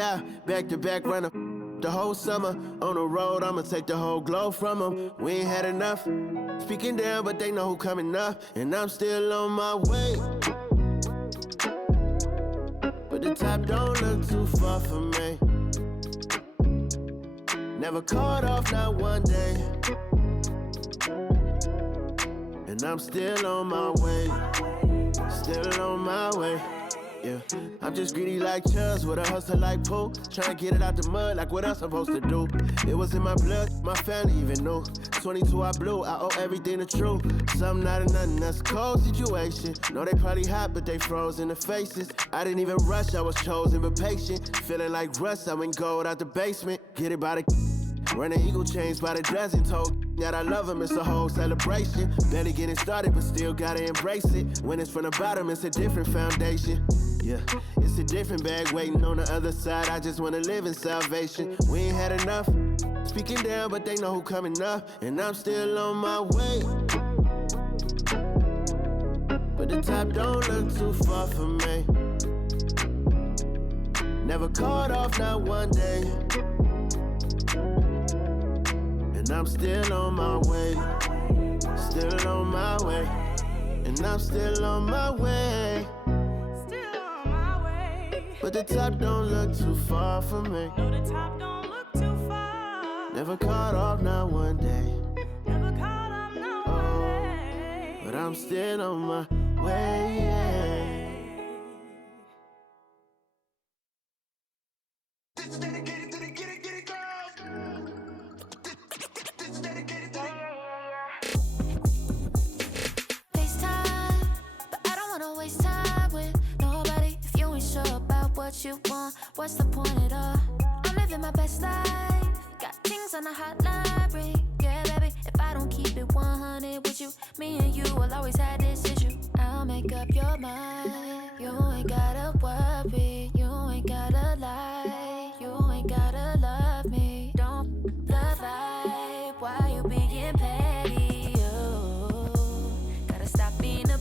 out, back to back runner. The whole summer on the road, I'ma take the whole globe from them. We ain't had enough. Speaking down, but they know who coming up, and I'm still on my way. But the top don't look too far for me. Never caught off, not one day. And I'm still on my way. Still on my way. Yeah, I'm just greedy like Chubbs with a hustle like Pooh. Tryna get it out the mud like what else I'm supposed to do. It was in my blood, my family even knew. 22 I blew, I owe everything to true. Something out of nothing, that's a cold situation. Know they probably hot, but they froze in the faces. I didn't even rush, I was chosen but patient. Feeling like rust, I went gold out the basement. Get it by the running eagle chains by the dozen. Told that I love him, it's a whole celebration. Barely getting started, but still gotta embrace it. When it's from the bottom, it's a different foundation. Yeah, it's a different bag waiting on the other side. I just wanna live in salvation. We ain't had enough. Speaking down, but they know who coming up, and I'm still on my way. But the top don't look too far for me. Never caught off, not one day. And I'm still on my way. Still on my way. And I'm still on my way. But the top don't look too far for me. No, the top don't look too far. Never caught off, not one day. Never caught off, not one day. But I'm still on my way. This is dedicated to the get it girls. This is dedicated to the FaceTime, but I don't wanna waste time with nobody if you ain't sure about what you want. What's the point at all? I'm living my best life. Got things on the hotline ring. Yeah, baby, if I don't keep it 100 with you, me and you will always have this issue. I'll make up your mind. You ain't gotta worry. You ain't gotta lie. You ain't gotta love me. Don't the vibe. Why you being petty? You gotta stop being a.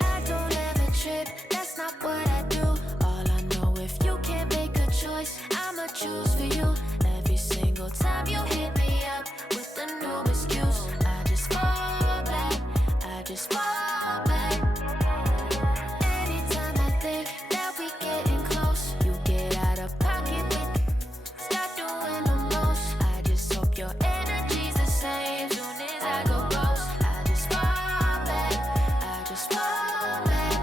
I don't ever trip. That's not what I do. All I know, if you can't make a choice, I'ma choose for you. Every single time you hit me up with a new excuse, I just fall back. I just fall back. Anytime I think that we getting close, you get out of pocket with start doing the most. I just hope your energy's the same. Soon as I go ghost, I just fall back. I just fall back.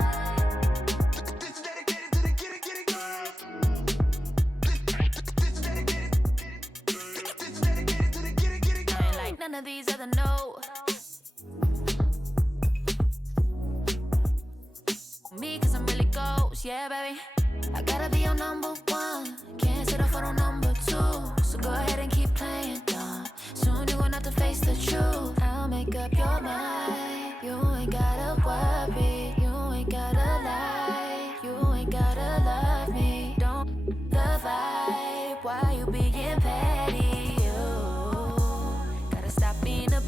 This is dedicated to the get it girls. This is dedicated to the get it I ain't girls. like none of these other no. Me, cause I'm really ghost, yeah, baby. I gotta be your number one. Can't settle for no number two. So go ahead and keep playing dumb. Soon you're gonna have to face the truth. I'll make up your mind. You ain't gotta worry. You ain't gotta lie. You ain't gotta love me. Don't the vibe. Why you being petty? You gotta stop being a.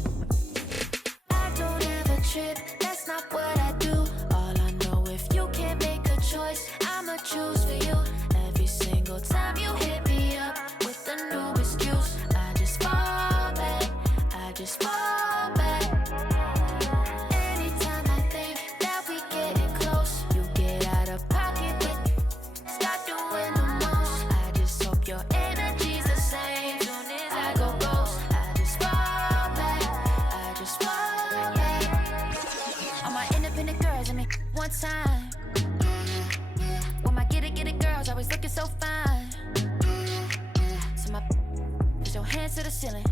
I don't ever trip. That's not what I do. All I know, if you can't make a choice, I'ma choose for you. Every single time you hit me up with a new excuse, I just fall back. I just fall back. Anytime I think that we getting close, you get out of pocket with start doing the most. I just hope your energy's the same. Soon as I go ghost, I just fall back. I just fall back. All my independent girls, I mean, one time. When my get it girls always looking so fine. So my put your hands to the ceiling.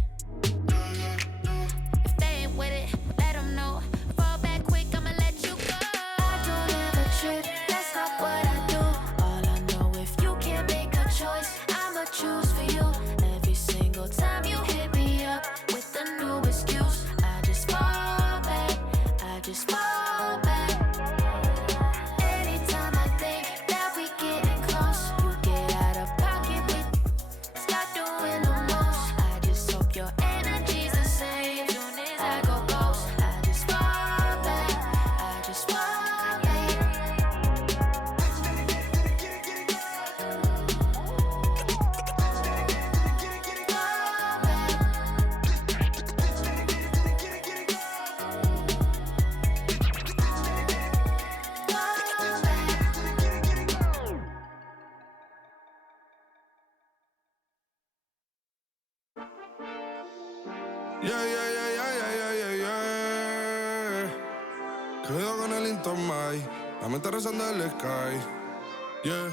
If they ain't with it, let them know. Fall back quick, I'ma let you go. I don't ever trip, that's not what I do. All I know, if you can't make a choice, I'ma choose for you. Every single time you hit me up with a new excuse, I just fall back. I just fall back. Anytime I think that we getting close, you get out of pocket with start doing the most. I just hope your Cuidado con el Intomai, la mente rezando el sky. Yeah.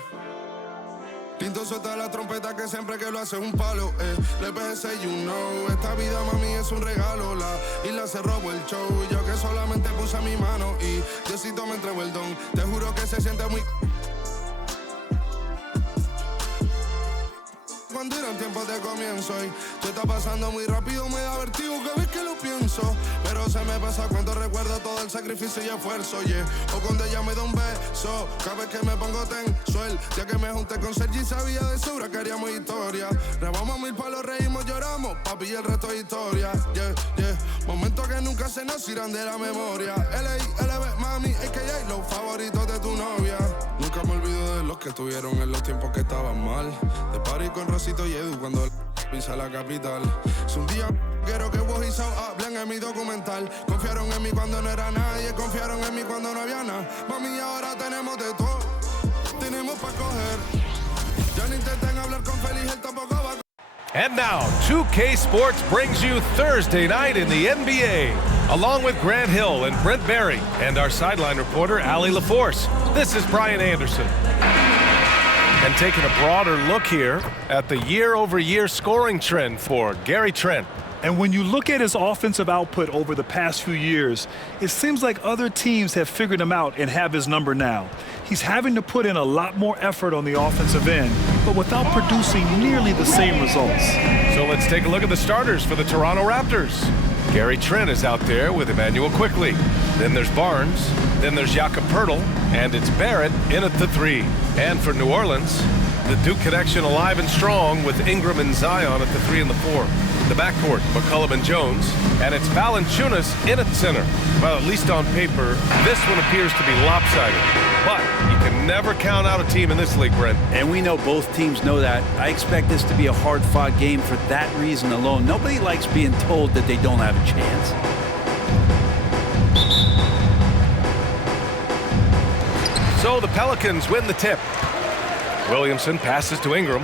Tinto suelta la trompeta que siempre que lo hace es un palo, Le pensé, you know, esta vida mami es un regalo. La isla se robó el show, yo que solamente puse mi mano y Diosito me entregó el don. Te juro que se siente muy... Cuando eran tiempos de comienzo y se está pasando muy rápido, me da vertigo cada vez que lo pienso. Pero se me pasa cuando recuerdo todo el sacrificio y esfuerzo, O cuando ella me da un beso, cada vez que me pongo tenso. El día que me junté con Sergi sabía de sobra que haríamos historia. Rebamos 1000 palos, reímos, lloramos, papi, y el resto es historia, Momentos que nunca se nos irán de la memoria. L.I.L.B. mami, a.k.a. los favoritos de tu novia. Nunca me olvido de los que tuvieron en los tiempos que estaban mal. De party con Rosito y Edu cuando pisa la capital. Es un día quiero que vos y Sao hablen en mi documental. Confiaron en mí cuando no era nadie, confiaron en mí cuando no había nada. Mami, ahora tenemos de todo, tenemos para coger. Ya no intenten hablar con Feliz, él tampoco va a... And now, 2K Sports brings you Thursday night in the NBA, along with Grant Hill and Brent Barry, and our sideline reporter, Allie LaForce. This is Brian Anderson. And taking a broader look here at the year-over-year scoring trend for Gary Trent. And when you look at his offensive output over the past few years, it seems like other teams have figured him out and have his number now. He's having to put in a lot more effort on the offensive end, but without producing nearly the same results. So let's take a look at the starters for the Toronto Raptors. Gary Trent is out there with Emmanuel Quickley. Then there's Barnes. Then there's Jakob Poeltl. And it's Barrett in at the 3. And for New Orleans, the Duke connection alive and strong with Ingram and Zion at the 3 and the 4. The backcourt, McCollum and Jones. And it's Valanciunas in at center. Well, at least on paper, this one appears to be lopsided. But you can never count out a team in this league, Brent. And we know both teams know that. I expect this to be a hard-fought game for that reason alone. Nobody likes being told that they don't have a chance. So the Pelicans win the tip. Williamson passes to Ingram.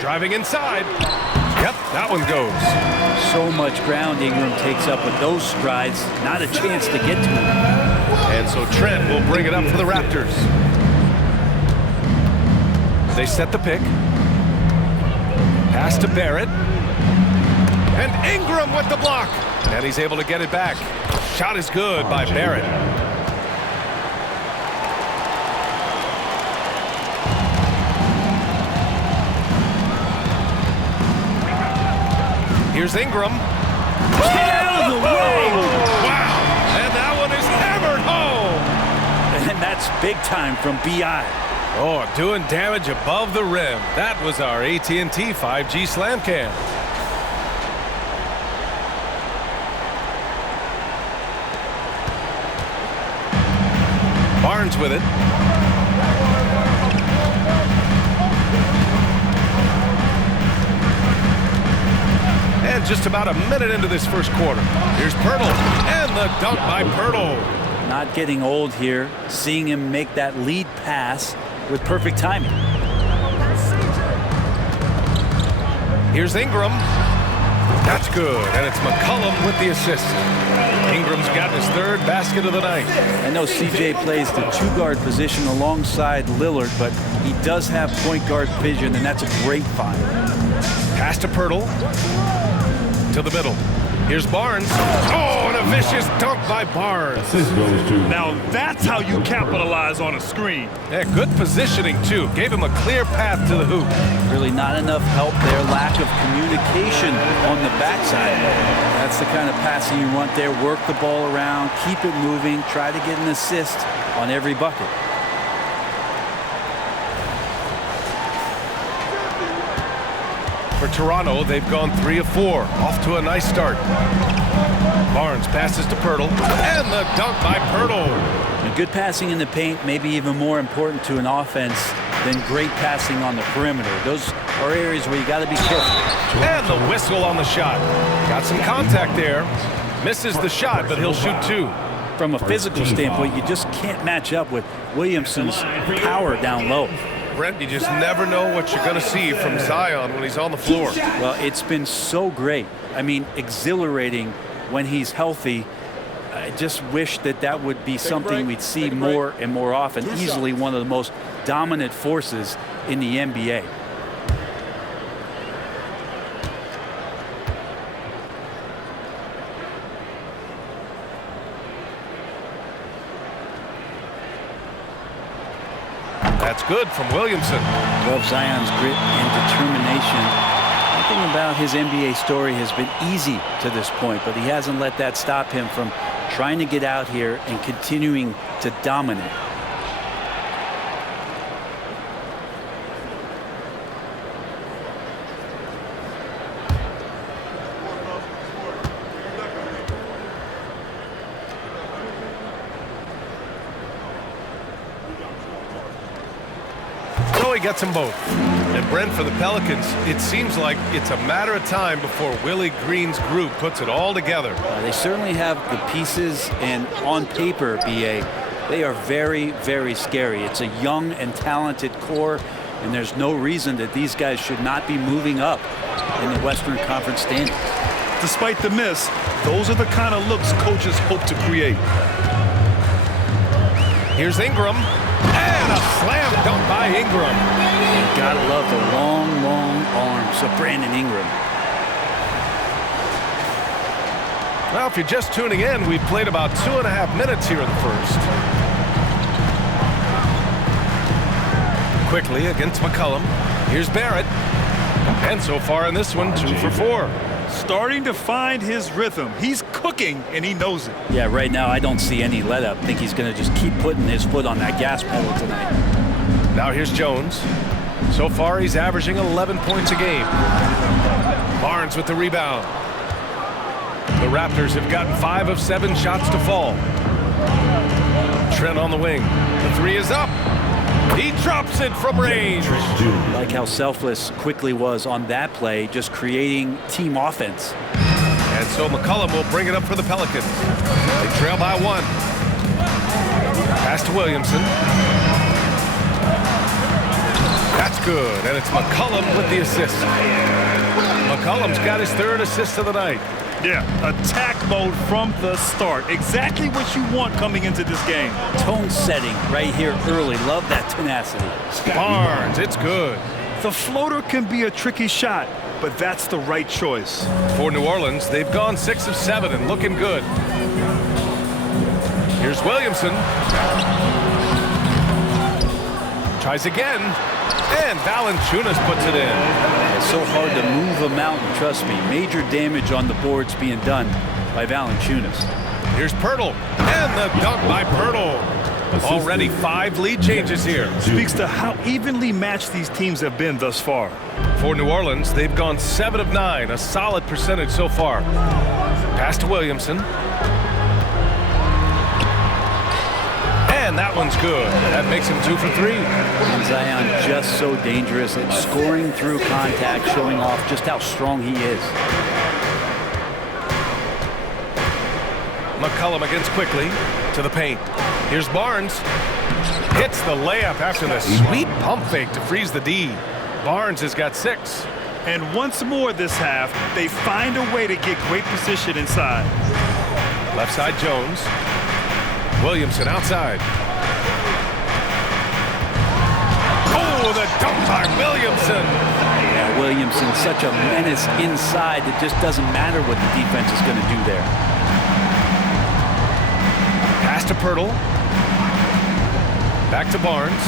Driving inside. Yep, that one goes. So much ground Ingram takes up with those strides. Not a chance to get to him. And so Trent will bring it up for the Raptors. They set the pick. Pass to Barrett. And Ingram with the block. And he's able to get it back. Shot is good by Barrett. Here's Ingram. Get out of the way! Wow! And that one is hammered home! And that's big time from B.I. Oh, doing damage above the rim. That was our AT&T 5G slam cam. Barnes with it. And just about a minute into this first quarter. Here's Poeltl, and the dunk by Poeltl. Not getting old here, seeing him make that lead pass with perfect timing. Here's Ingram. That's good, and it's McCollum with the assist. Ingram's got his third basket of the night. I know CJ plays the two-guard position alongside Lillard, but he does have point guard vision, and that's a great find. Pass to Poeltl. To the middle. Here's Barnes. Oh, and a vicious dunk by Barnes. Now that's how you capitalize on a screen. Yeah, good positioning, too. Gave him a clear path to the hoop. Really not enough help there. Lack of communication on the backside. That's the kind of passing you want there. Work the ball around, keep it moving, try to get an assist on every bucket. For Toronto, they've gone 3 of 4. Off to a nice start. Barnes passes to Poeltl. And the dunk by Poeltl. And good passing in the paint may be even more important to an offense than great passing on the perimeter. Those are areas where you got to be careful. And the whistle on the shot. Got some contact there. Misses the shot, but he'll shoot 2. From a physical standpoint, you just can't match up with Williamson's power down low. Brent, you just never know what you're going to see from Zion when he's on the floor. Well, it's been so great. I mean, exhilarating when he's healthy. I just wish that would be something we'd see more and more often. Easily one of the most dominant forces in the NBA. That's good from Williamson. Love Zion's grit and determination. Nothing about his NBA story has been easy to this point, but he hasn't let that stop him from trying to get out here and continuing to dominate. So he gets them both. And Brent, for the Pelicans, it seems like it's a matter of time before Willie Green's group puts it all together. They certainly have the pieces, and on paper, BA, they are very, very scary. It's a young and talented core, and there's no reason that these guys should not be moving up in the Western Conference standings. Despite the miss, those are the kind of looks coaches hope to create. Here's Ingram. And a slam dunk by Ingram. You gotta love the long, long arms of Brandon Ingram. Well, if you're just tuning in, we've played about 2.5 minutes here in the first. Quickly against McCollum. Here's Barrett. And so far in this one, 2 for 4. Starting to find his rhythm. He's cooking, and he knows it. Yeah, right now I don't see any let up. I think he's going to just keep putting his foot on that gas pedal tonight. Now here's Jones. So far he's averaging 11 points a game. Barnes with the rebound. The Raptors have gotten 5 of 7 shots to fall. Trent on the wing. The 3 is up. He drops it from range. Like how selfless Quickly was on that play, just creating team offense. And so McCollum will bring it up for the Pelicans. They trail by 1. Pass to Williamson. That's good, and it's McCollum with the assist. McCollum's got his 3rd assist of the night. Yeah, attack mode from the start. Exactly what you want coming into this game. Tone setting right here early. Love that tenacity. Barnes, it's good. The floater can be a tricky shot, but that's the right choice. For New Orleans, they've gone 6 of 7 and looking good. Here's Williamson. Tries again. And Valanciunas puts it in. It's so hard to move a mountain, trust me. Major damage on the boards being done by Valanciunas. Here's Pirtle. And the dunk by Pirtle. Already 5 lead changes here. Speaks to how evenly matched these teams have been thus far. For New Orleans, they've gone 7 of 9, a solid percentage so far. Pass to Williamson. And that one's good. That makes him 2 for 3. And Zion just so dangerous at scoring through contact, showing off just how strong he is. McCollum against Quickly to the paint. Here's Barnes. Hits the layup after the sweet pump fake to freeze the D. Barnes has got 6. And once more this half, they find a way to get great position inside. Left side Jones. Williamson outside. Oh, the dunk by Williamson. Yeah, Williamson, such a menace inside. It just doesn't matter what the defense is going to do there. Pass to Pirtle. Back to Barnes.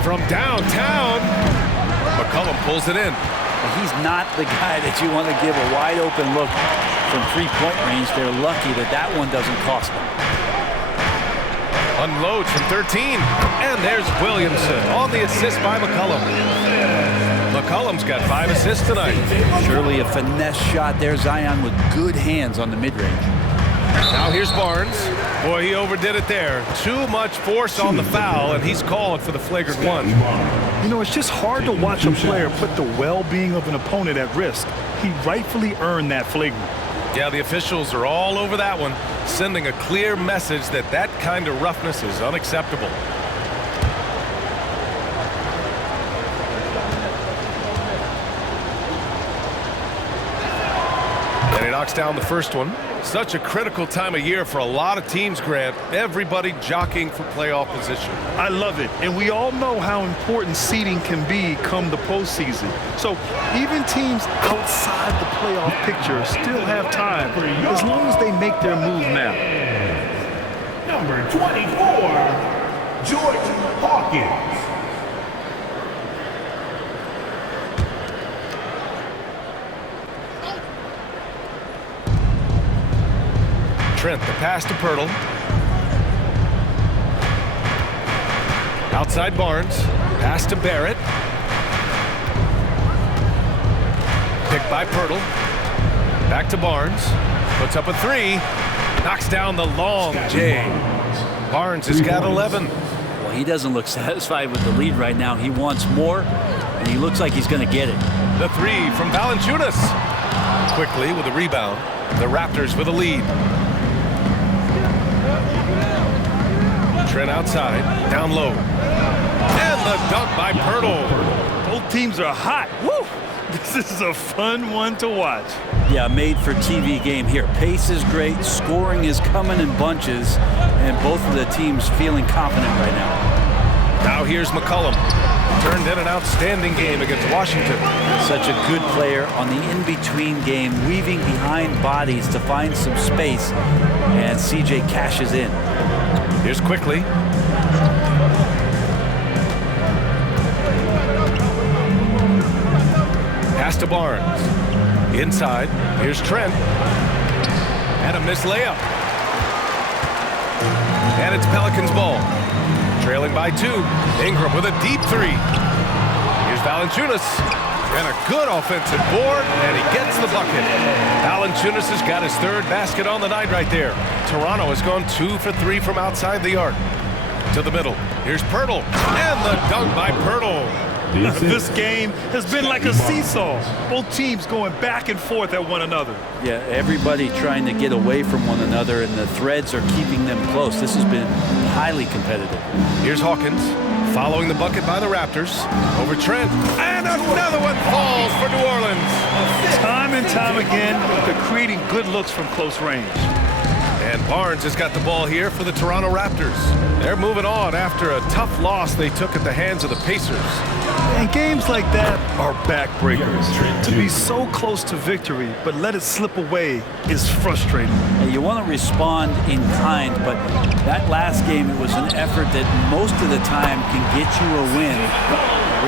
From downtown. McCollum pulls it in. But he's not the guy that you want to give a wide open look from 3-point range. They're lucky that that one doesn't cost them. Unloads from 13. And there's Williamson on the assist by McCollum. McCollum's got 5 assists tonight. Surely a finesse shot there. Zion with good hands on the mid-range. Now here's Barnes. Boy, he overdid it there. Too much force on the foul, and he's called for the flagrant 1. You know, it's just hard to watch a player put the well-being of an opponent at risk. He rightfully earned that flagrant. Yeah, the officials are all over that one, sending a clear message that that kind of roughness is unacceptable. knocks down the first one. Such a critical time of year for a lot of teams, Grant. Everybody jockeying for playoff position. I love it, and we all know how important seeding can be come the postseason. So even teams outside the playoff picture still have time as long as they make their move now. Number 24, Jordan Hawkins. Trent, the pass to Pirtle. Outside Barnes. Pass to Barrett. Picked by Pirtle. Back to Barnes. Puts up a three. Knocks down the long J. Barnes has got 11. Well, he doesn't look satisfied with the lead right now. He wants more, and he looks like he's going to get it. The three from Valanciunas. Quickly with a rebound. The Raptors with a lead. Trent outside, down low. And the dunk by Pirtle. Both teams are hot. Woo! This is a fun one to watch. Yeah, made for TV game here. Pace is great, scoring is coming in bunches, and both of the teams feeling confident right now. Now here's McCollum. Turned in an outstanding game against Washington. Such a good player on the in-between game, weaving behind bodies to find some space, and CJ cashes in. Here's Quickly. Pass to Barnes. Inside. Here's Trent. And a missed layup. And it's Pelicans ball. Trailing by 2. Ingram with a deep three. Here's Valanciunas. And a good offensive board, and he gets the bucket. Valanciunas has got his third basket on the night right there. Toronto has gone 2 for 3 from outside the arc. To the middle. Here's Pirtle. And the dunk by Pirtle. This game has been like a seesaw. Both teams going back and forth at one another. Yeah, everybody trying to get away from one another, and the threads are keeping them close. This has been highly competitive. Here's Hawkins. Following the bucket by the Raptors. Over Trent. And another one falls for New Orleans. Time and time again, they're creating good looks from close range. And Barnes has got the ball here for the Toronto Raptors. They're moving on after a tough loss they took at the hands of the Pacers. And games like that are backbreakers. To be so close to victory, but let it slip away is frustrating. And you want to respond in kind, but that last game, it was an effort that most of the time can get you a win.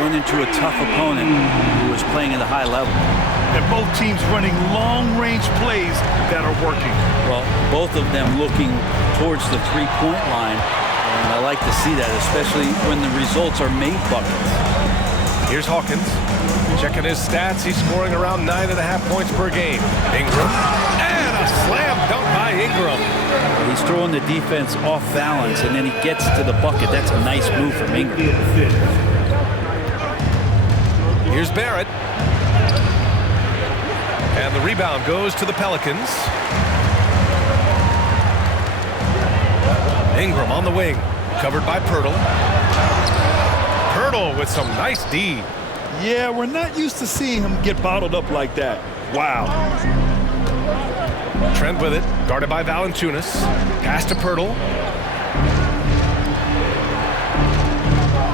Ran into a tough opponent who was playing at a high level. And both teams running long-range plays that are working. Well, both of them looking towards the three-point line, and I like to see that, especially when the results are made buckets. Here's Hawkins. Checking his stats, he's scoring around 9.5 points per game. Ingram. And a slam dunk by Ingram. He's throwing the defense off balance, and then he gets to the bucket. That's a nice move from Ingram. Here's Barrett. And the rebound goes to the Pelicans. Ingram on the wing. Covered by Pirtle. Pirtle with some nice D. Yeah, we're not used to seeing him get bottled up like that. Wow. Trent with it. Guarded by Valanciunas. Pass to Pirtle.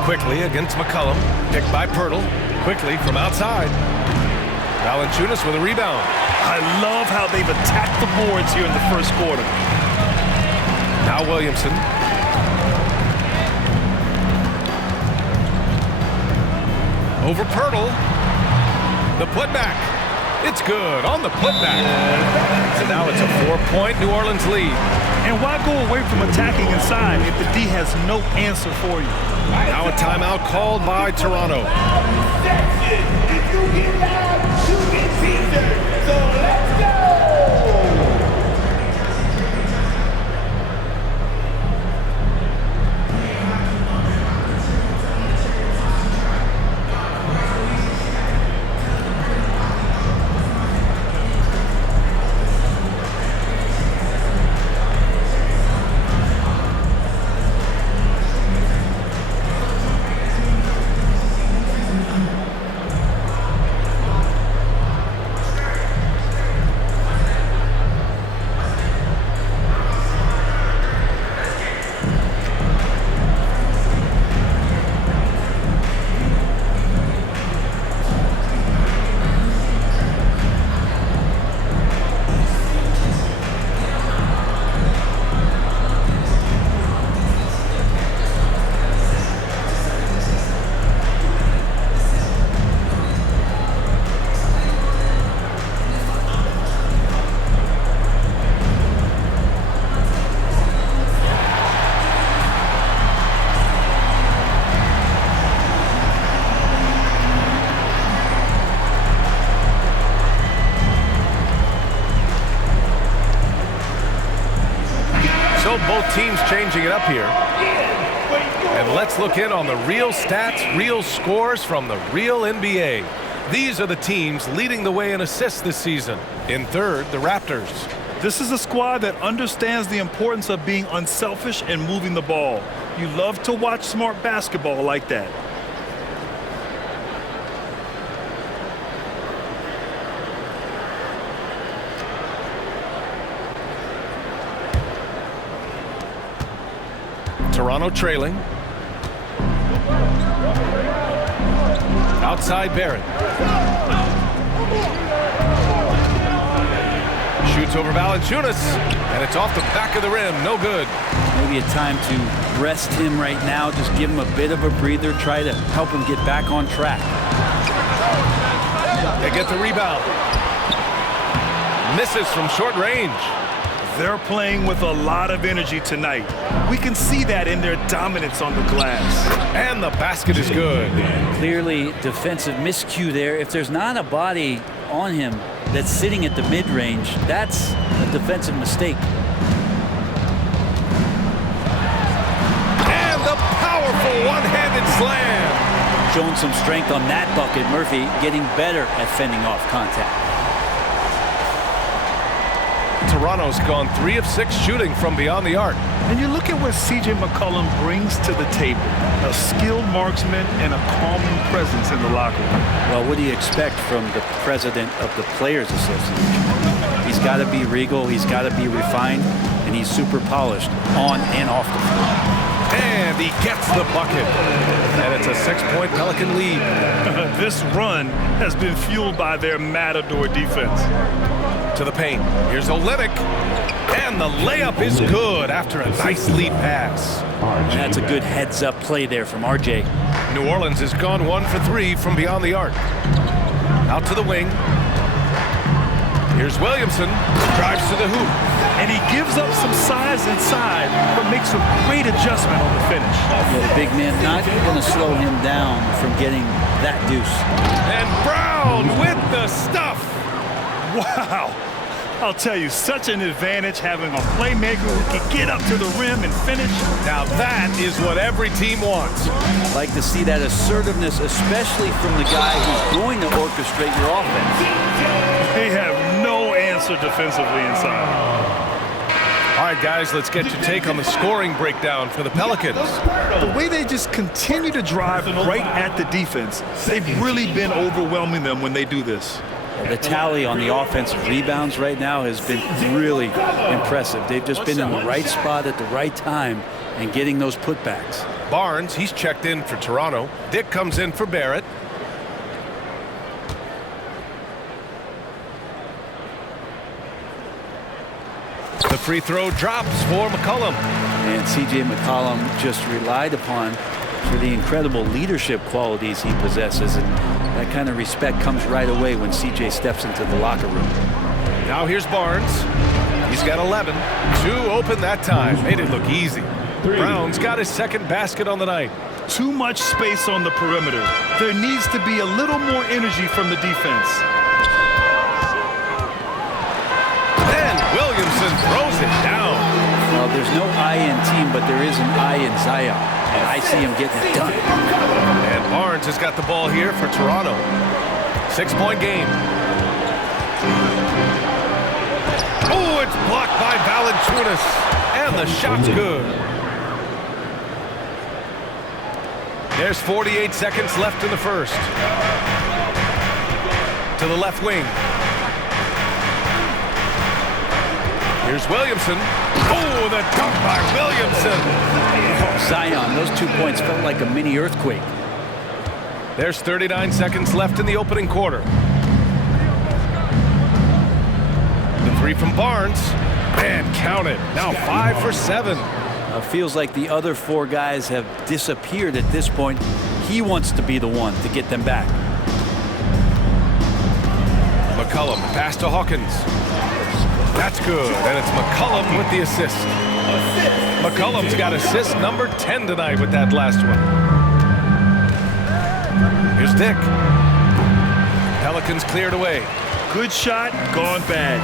Quickly against McCollum. Picked by Pirtle. Quickly from outside. Valanciunas with a rebound. I love how they've attacked the boards here in the first quarter. Now Williamson. Over Pirtle. The putback. It's good on the putback. And now it's a 4-point New Orleans lead. And why go away from attacking inside if the D has no answer for you? Now a timeout called by Toronto. If you get loud, you get teaser. So let's go. So both teams changing it up here. And let's look in on the real stats, real scores from the real NBA. These are the teams leading the way in assists this season. In third, the Raptors. This is a squad that understands the importance of being unselfish and moving the ball. You love to watch smart basketball like that. Toronto trailing. Outside Barrett. Shoots over Valanciunas, and it's off the back of the rim. No good. Maybe a time to rest him right now. Just give him a bit of a breather. Try to help him get back on track. They get the rebound. Misses from short range. They're playing with a lot of energy tonight. We can see that in their dominance on the glass. And the basket is good. Clearly defensive miscue there. If there's not a body on him that's sitting at the mid-range, that's a defensive mistake. And the powerful one-handed slam. Showing some strength on that bucket. Murphy getting better at fending off contact. Toronto's gone 3 of 6 shooting from beyond the arc. And you look at what C.J. McCollum brings to the table. A skilled marksman and a calming presence in the locker room. Well, what do you expect from the president of the Players Association? He's got to be regal, he's got to be refined, and he's super polished on and off the floor. And he gets the bucket. And it's a 6-point Pelican lead. This run has been fueled by their matador defense. To the paint. Here's Olynyk. And the layup is good after a nice lead pass. That's a good heads-up play there from RJ. New Orleans has gone 1 for 3 from beyond the arc. Out to the wing. Here's Williamson. Drives to the hoop. And he gives up some size inside, but makes a great adjustment on the finish. Yeah, the big man not going to slow him down from getting that deuce. And Brown with the stuff. Wow. I'll tell you, such an advantage having a playmaker who can get up to the rim and finish. Now that is what every team wants. Like to see that assertiveness, especially from the guy who's going to orchestrate your offense. They have no answer defensively inside. All right, guys, let's get your take on the scoring breakdown for the Pelicans. The way they just continue to drive right at the defense, they've really been overwhelming them when they do this. The tally on the offensive rebounds right now has been really impressive. They've just been in the right spot at the right time and getting those putbacks. Barnes, he's checked in for Toronto. Dick comes in for Barrett. The free throw drops for McCollum. And C.J. McCollum just relied upon for the incredible leadership qualities he possesses. And that kind of respect comes right away when C.J. steps into the locker room. Now here's Barnes. He's got 11. 2 open that time. Made it look easy. Brown's got his second basket on the night. Too much space on the perimeter. There needs to be a little more energy from the defense. And Williamson throws it down. Well, there's no I in team, but there is an I in Zion. And I see him getting it done. And Barnes has got the ball here for Toronto. 6-point game. Oh, it's blocked by Valanciunas. And the shot's good. There's 48 seconds left in the first. To the left wing. Here's Williamson. Oh, the dunk by Williamson. Oh, Zion, those 2 points felt like a mini earthquake. There's 39 seconds left in the opening quarter. The three from Barnes. And count it. Now 5 for 7. Feels like the other 4 guys have disappeared at this point. He wants to be the one to get them back. McCollum pass to Hawkins. That's good, and it's McCollum with the assist. McCollum's got assist number 10 tonight with that last one. Here's Dick. Pelicans cleared away. Good shot, gone bad.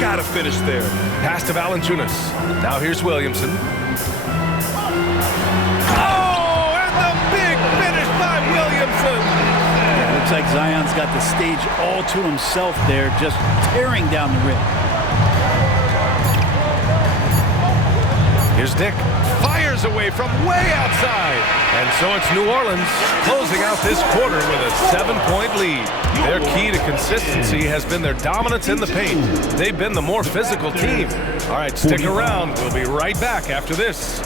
Gotta finish there. Pass to Valanciunas. Now here's Williamson. Oh, and the big finish by Williamson. Yeah, looks like Zion's got the stage all to himself there, just tearing down the rim. Here's Dick. Fires away from way outside. And so it's New Orleans closing out this quarter with a 7-point lead. Their key to consistency has been their dominance in the paint. They've been the more physical team. All right, stick around. We'll be right back after this.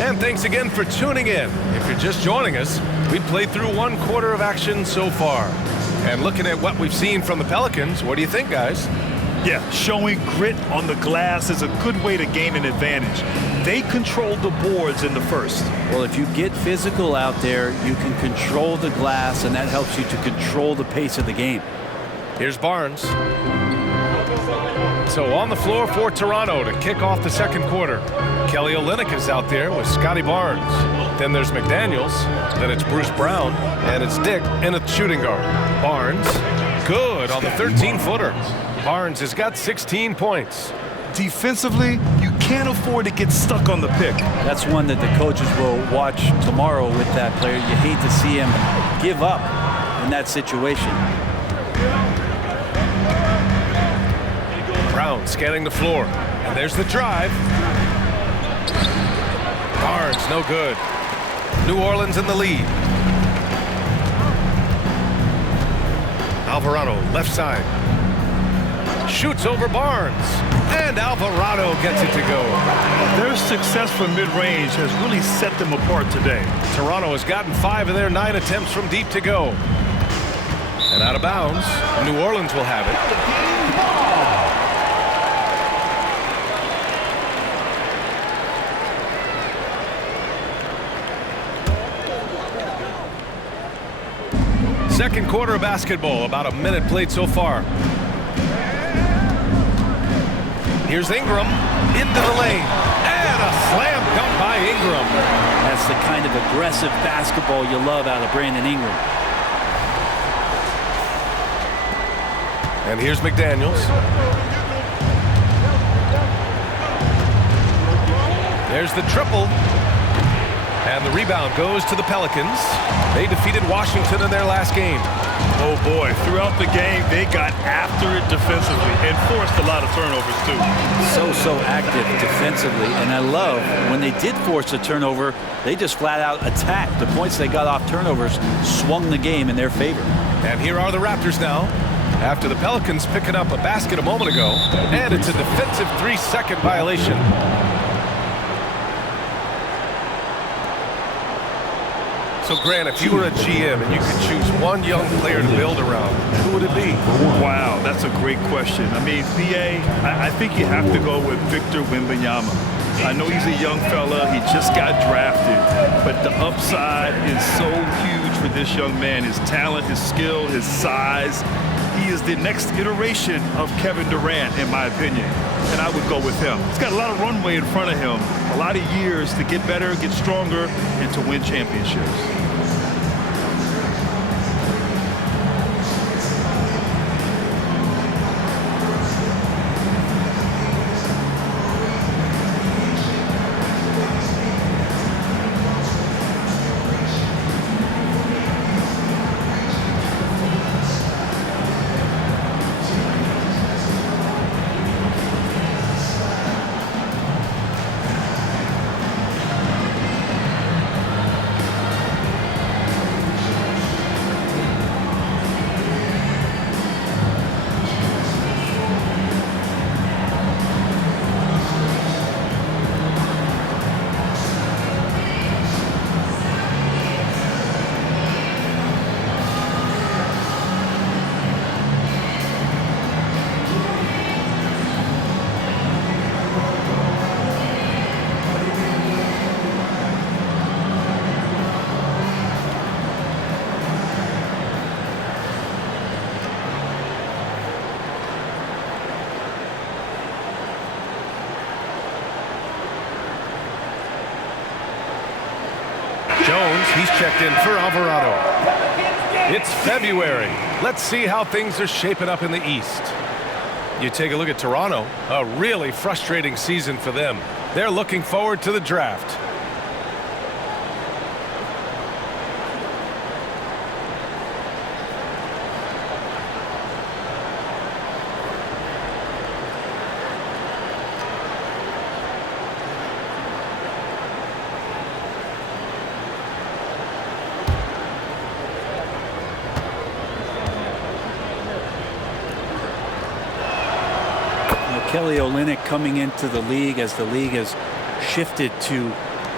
And thanks again for tuning in. If you're just joining us, we played through 1 quarter of action so far. And looking at what we've seen from the Pelicans, what do you think, guys? Yeah, showing grit on the glass is a good way to gain an advantage. They controlled the boards in the first. Well, if you get physical out there, you can control the glass, and that helps you to control the pace of the game. Here's Barnes. So on the floor for Toronto to kick off the second quarter. Kelly Olynyk is out there with Scotty Barnes. Then there's McDaniels. Then it's Bruce Brown. And it's Dick in a shooting guard. Barnes, good on the 13-footer. Barnes has got 16 points. Defensively, you can't afford to get stuck on the pick. That's one that the coaches will watch tomorrow with that player. You hate to see him give up in that situation. Brown scanning the floor. And there's the drive. Barnes, no good. New Orleans in the lead. Alvarado, left side. Shoots over Barnes. And Alvarado gets it to go. Their success from mid-range has really set them apart today. Toronto has gotten 5 of their 9 attempts from deep to go. And out of bounds, New Orleans will have it. Second quarter of basketball, about a minute played so far. Here's Ingram into the lane. And a slam dunk by Ingram. That's the kind of aggressive basketball you love out of Brandon Ingram. And here's McDaniels. There's the triple. And the rebound goes to the Pelicans. They defeated Washington in their last game. Oh boy, throughout the game, they got after it defensively and forced a lot of turnovers too. So active defensively, and I love when they did force a turnover, they just flat out attacked. The points they got off turnovers swung the game in their favor. And here are the Raptors now. After the Pelicans picking up a basket a moment ago, and it's a defensive 3-second violation. So, Grant, if you were a GM and you could choose one young player to build around, who would it be? Wow, that's a great question. I mean, BA, I think you have to go with Victor Wembanyama. I know he's a young fella. He just got drafted. But the upside is so huge for this young man. His talent, his skill, his size. He is the next iteration of Kevin Durant, in my opinion. And I would go with him. He's got a lot of runway in front of him. A lot of years to get better, get stronger, and to win championships. Jones, he's checked in for Alvarado. It's February. Let's see how things are shaping up in the East. You take a look at Toronto, a really frustrating season for them. They're looking forward to the draft. Kelly Olynyk coming into the league as the league has shifted to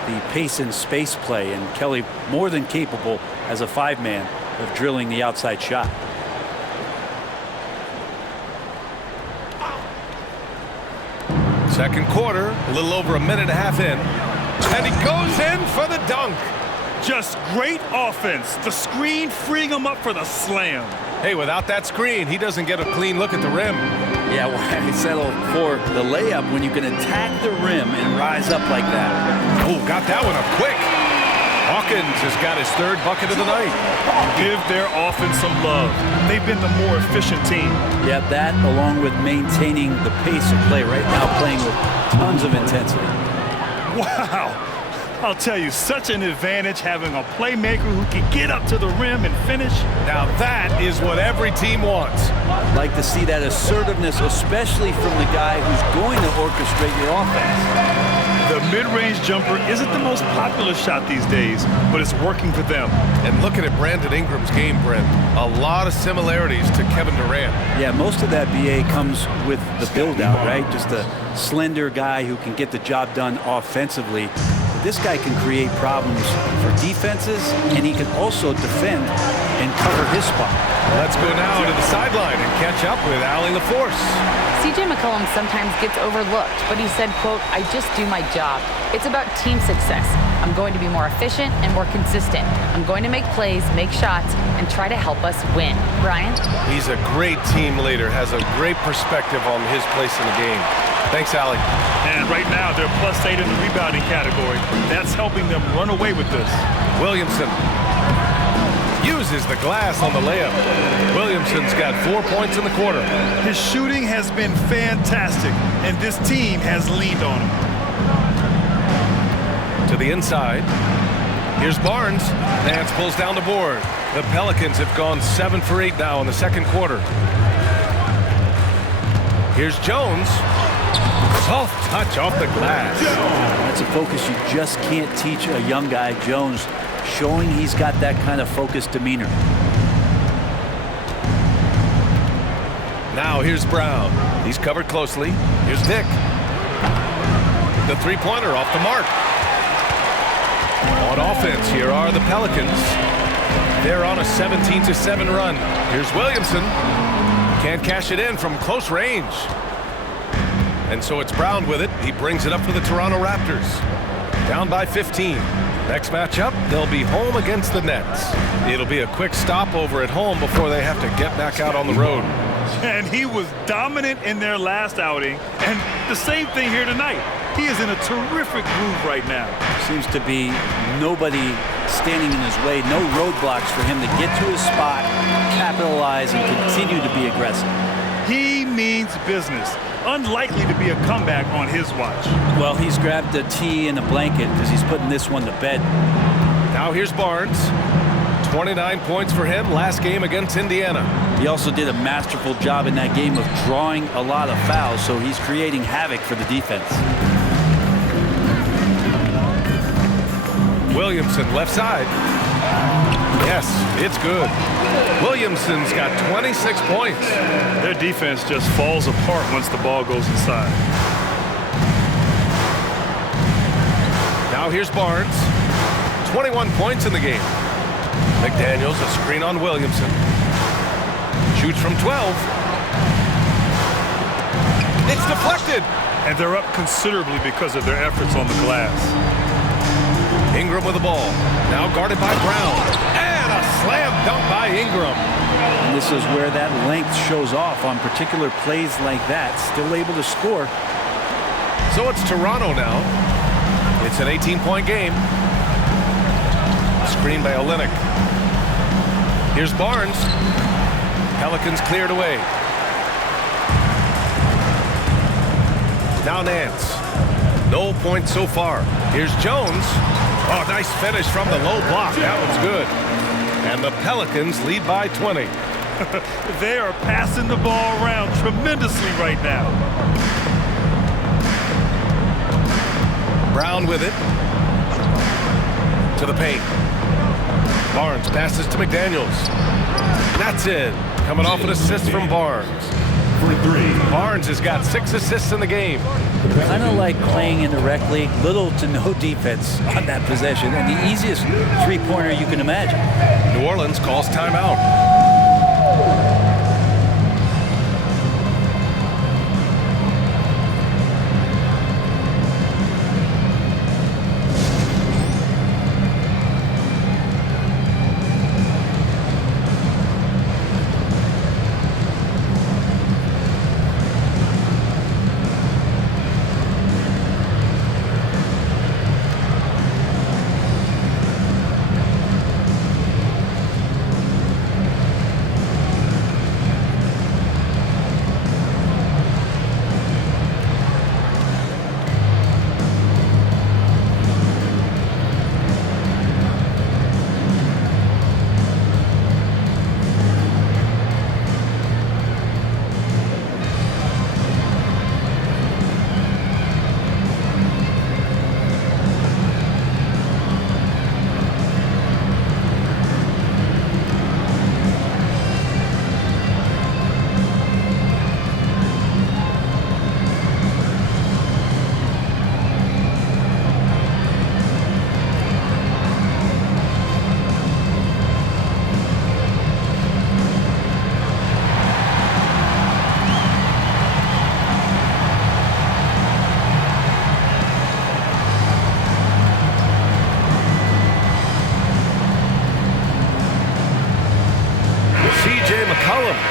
the pace and space play, and Kelly more than capable as a five-man of drilling the outside shot. Second quarter, a little over a minute and a half in, and he goes in for the dunk. Just great offense. The screen freeing him up for the slam. Hey, without that screen, he doesn't get a clean look at the rim. Yeah, why settle for the layup when you can attack the rim and rise up like that? Oh, got that one up quick. Hawkins has got his third bucket of the night. Give their offense some love. They've been the more efficient team. Yeah, that along with maintaining the pace of play right now, playing with tons of intensity. Wow. I'll tell you, such an advantage having a playmaker who can get up to the rim and finish. Now that is what every team wants. Like to see that assertiveness, especially from the guy who's going to orchestrate your offense. The mid-range jumper isn't the most popular shot these days, but it's working for them. And looking at Brandon Ingram's game, Brent, a lot of similarities to Kevin Durant. Yeah, most of that BA comes with the build-out, right? Just a slender guy who can get the job done offensively. This guy can create problems for defenses, and he can also defend and cover his spot. Let's go now to the sideline and catch up with Allie LaForce. CJ McCollum sometimes gets overlooked, but he said, quote, "I just do my job. It's about team success. I'm going to be more efficient and more consistent. I'm going to make plays, make shots, and try to help us win." Brian? He's a great team leader, has a great perspective on his place in the game. Thanks, Allie. And right now, they're +8 in the rebounding category. That's helping them run away with this. Williamson uses the glass on the layup. Williamson's got 4 points in the quarter. His shooting has been fantastic, and this team has leaned on him. To the inside. Here's Barnes. Nance pulls down the board. The Pelicans have gone 7 for 8 now in the second quarter. Here's Jones. Soft touch off the glass. That's a focus you just can't teach a young guy. Jones showing he's got that kind of focused demeanor. Now here's Brown. He's covered closely. Here's Dick. The three-pointer off the mark. On offense, here are the Pelicans. They're on a 17-7 run. Here's Williamson. Can't cash it in from close range. And so it's Brown with it. He brings it up for the Toronto Raptors. Down by 15. Next matchup, they'll be home against the Nets. It'll be a quick stopover at home before they have to get back out on the road. And he was dominant in their last outing, and the same thing here tonight. He is in a terrific groove right now. Seems to be nobody standing in his way, no roadblocks for him to get to his spot, capitalize, and continue to be aggressive. He means business. Unlikely to be a comeback on his watch. Well, he's grabbed a tee and a blanket because he's putting this one to bed. Now here's Barnes. 29 points for him last game against Indiana. He also did a masterful job in that game of drawing a lot of fouls, so he's creating havoc for the defense. Williamson left side. Yes, it's good. Williamson's got 26 points. Their defense just falls apart once the ball goes inside. Now here's Barnes. 21 points in the game. McDaniels a screen on Williamson. Shoots from 12. It's deflected. And they're up considerably because of their efforts on the glass. Ingram with the ball. Now guarded by Brown. And a slam dunk by Ingram. And this is where that length shows off on particular plays like that. Still able to score. So it's Toronto now. It's an 18-point game. screen by Olynyk. Here's Barnes. Pelicans cleared away. Now Nance. No points so far. Here's Jones. Oh, nice finish from the low block. That one's good. And the Pelicans lead by 20. They are passing the ball around tremendously right now. Brown with it. To the paint. Barnes passes to McDaniels. That's it. Coming off an assist from Barnes. Barnes has got 6 assists in the game. Kind of like playing in the rec league, little to no defense on that possession, and the easiest three-pointer you can imagine. New Orleans calls timeout.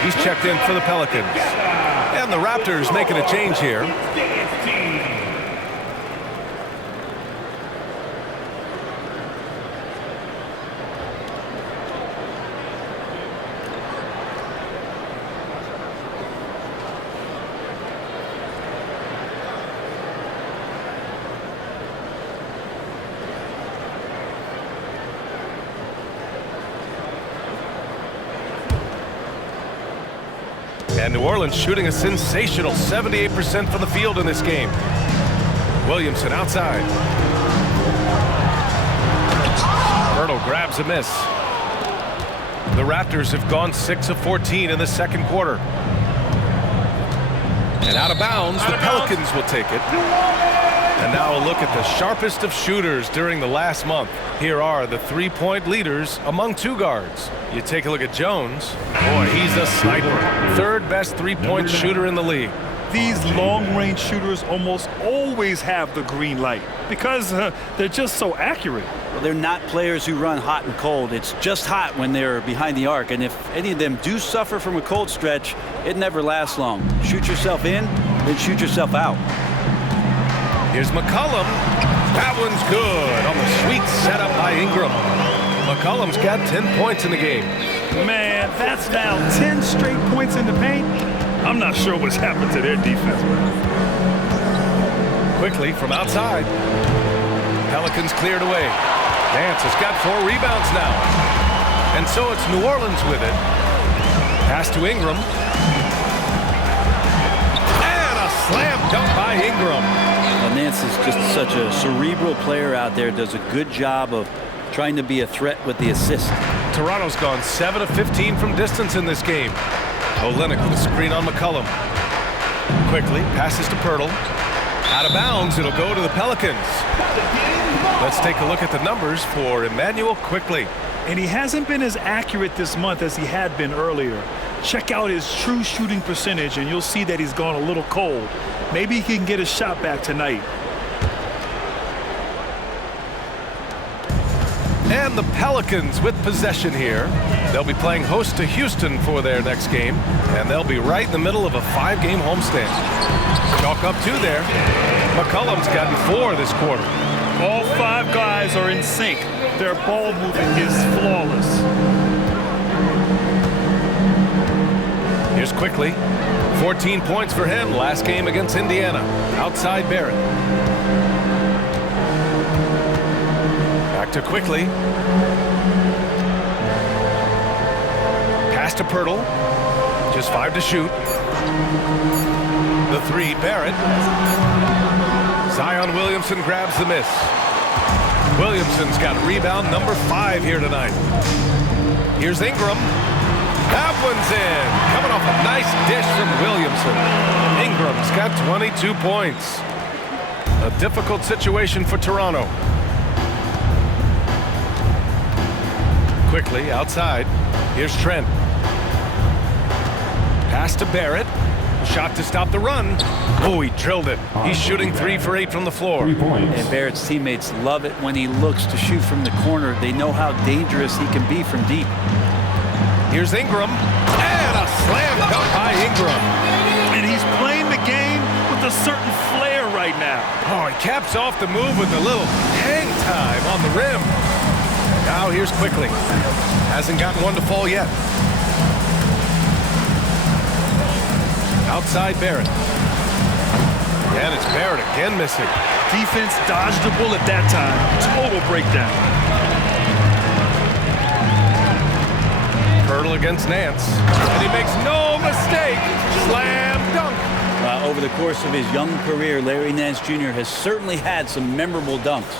He's checked in for the Pelicans. And the Raptors making a change here. And New Orleans shooting a sensational 78% from the field in this game. Williamson outside. Bertle grabs a miss. The Raptors have gone 6 of 14 in the second quarter. And out of bounds, the Pelicans will take it. And now a look at the sharpest of shooters during the last month. Here are the three-point leaders among two guards. You take a look at Jones. Boy, he's a sniper. Third best three-point shooter in the league. These long-range shooters almost always have the green light because they're just so accurate. Well, they're not players who run hot and cold. It's just hot when they're behind the arc. And if any of them do suffer from a cold stretch, it never lasts long. Shoot yourself in, then shoot yourself out. Here's McCollum. That one's good on the sweet setup by Ingram. McCollum's got 10 points in the game. Man, that's now 10 straight points in the paint. I'm not sure what's happened to their defense. Quickly from outside. Pelicans cleared away. Nance has got 4 rebounds now. And so it's New Orleans with it. Pass to Ingram. And a slam dunk by Ingram. Well, Nance is just such a cerebral player out there. Does a good job of trying to be a threat with the assist. Toronto's gone 7 of 15 from distance in this game. Olynyk with a screen on McCollum. Quickly passes to Bertle. Out of bounds, it'll go to the Pelicans. Let's take a look at the numbers for Immanuel quickly. And he hasn't been as accurate this month as he had been earlier. Check out his true shooting percentage and you'll see that he's gone a little cold. Maybe he can get his shot back tonight. And the Pelicans with possession here. They'll be playing host to Houston for their next game, and they'll be right in the middle of a 5-game homestand. Chalk up 2 there. McCollum's gotten 4 this quarter. All 5 guys are in sync. Their ball moving is flawless. Here's Quickly. 14 points for him last game against Indiana. Outside Barrett. Back to Quickly. Pass to Pirtle. Just 5 to shoot. The 3, Barrett. Zion Williamson grabs the miss. Williamson's got rebound number 5 here tonight. Here's Ingram. That one's in. Coming off a nice dish from Williamson. Ingram's got 22 points. A difficult situation for Toronto. Quickly outside. Here's Trent. Pass to Barrett. Shot to stop the run. Oh, he drilled it. He's shooting 3 for 8 from the floor. And Barrett's teammates love it when he looks to shoot from the corner. They know how dangerous he can be from deep. Here's Ingram. And a slam dunk by Ingram. And he's playing the game with a certain flair right now. Oh, he caps off the move with a little hang time on the rim. Now here's Quickly. Hasn't gotten one to fall yet. Outside Barrett. And it's Barrett again missing. Defense dodged the bullet that time. Total breakdown. Pirtle against Nance. And he makes no mistake. Slam dunk. Over the course of his young career, Larry Nance Jr. has certainly had some memorable dunks.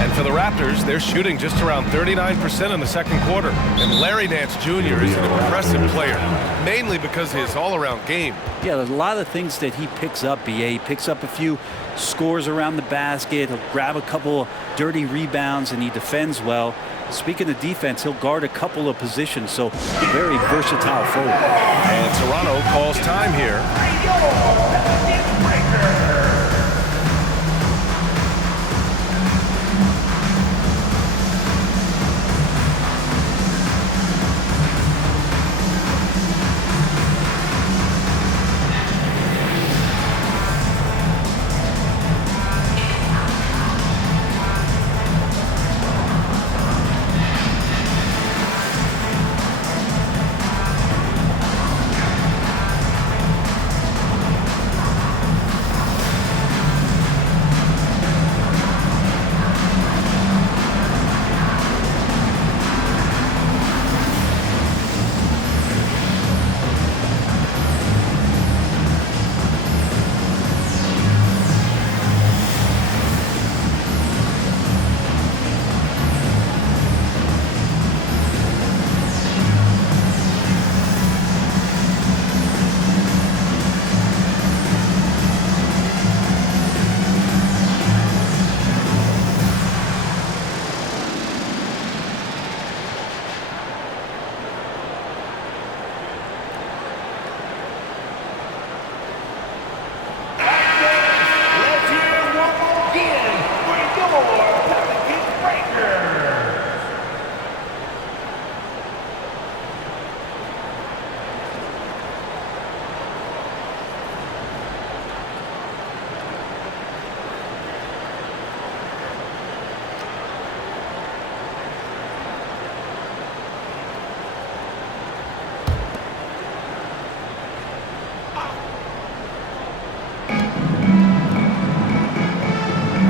And for the Raptors, they're shooting just around 39% in the second quarter. And Larry Nance Jr. is an impressive player, mainly because of his all-around game. Yeah, there's a lot of things that he picks up, BA. He picks up a few scores around the basket. He'll grab a couple of dirty rebounds, and he defends well. Speaking of defense, he'll guard a couple of positions, so very versatile forward. And Toronto calls time here.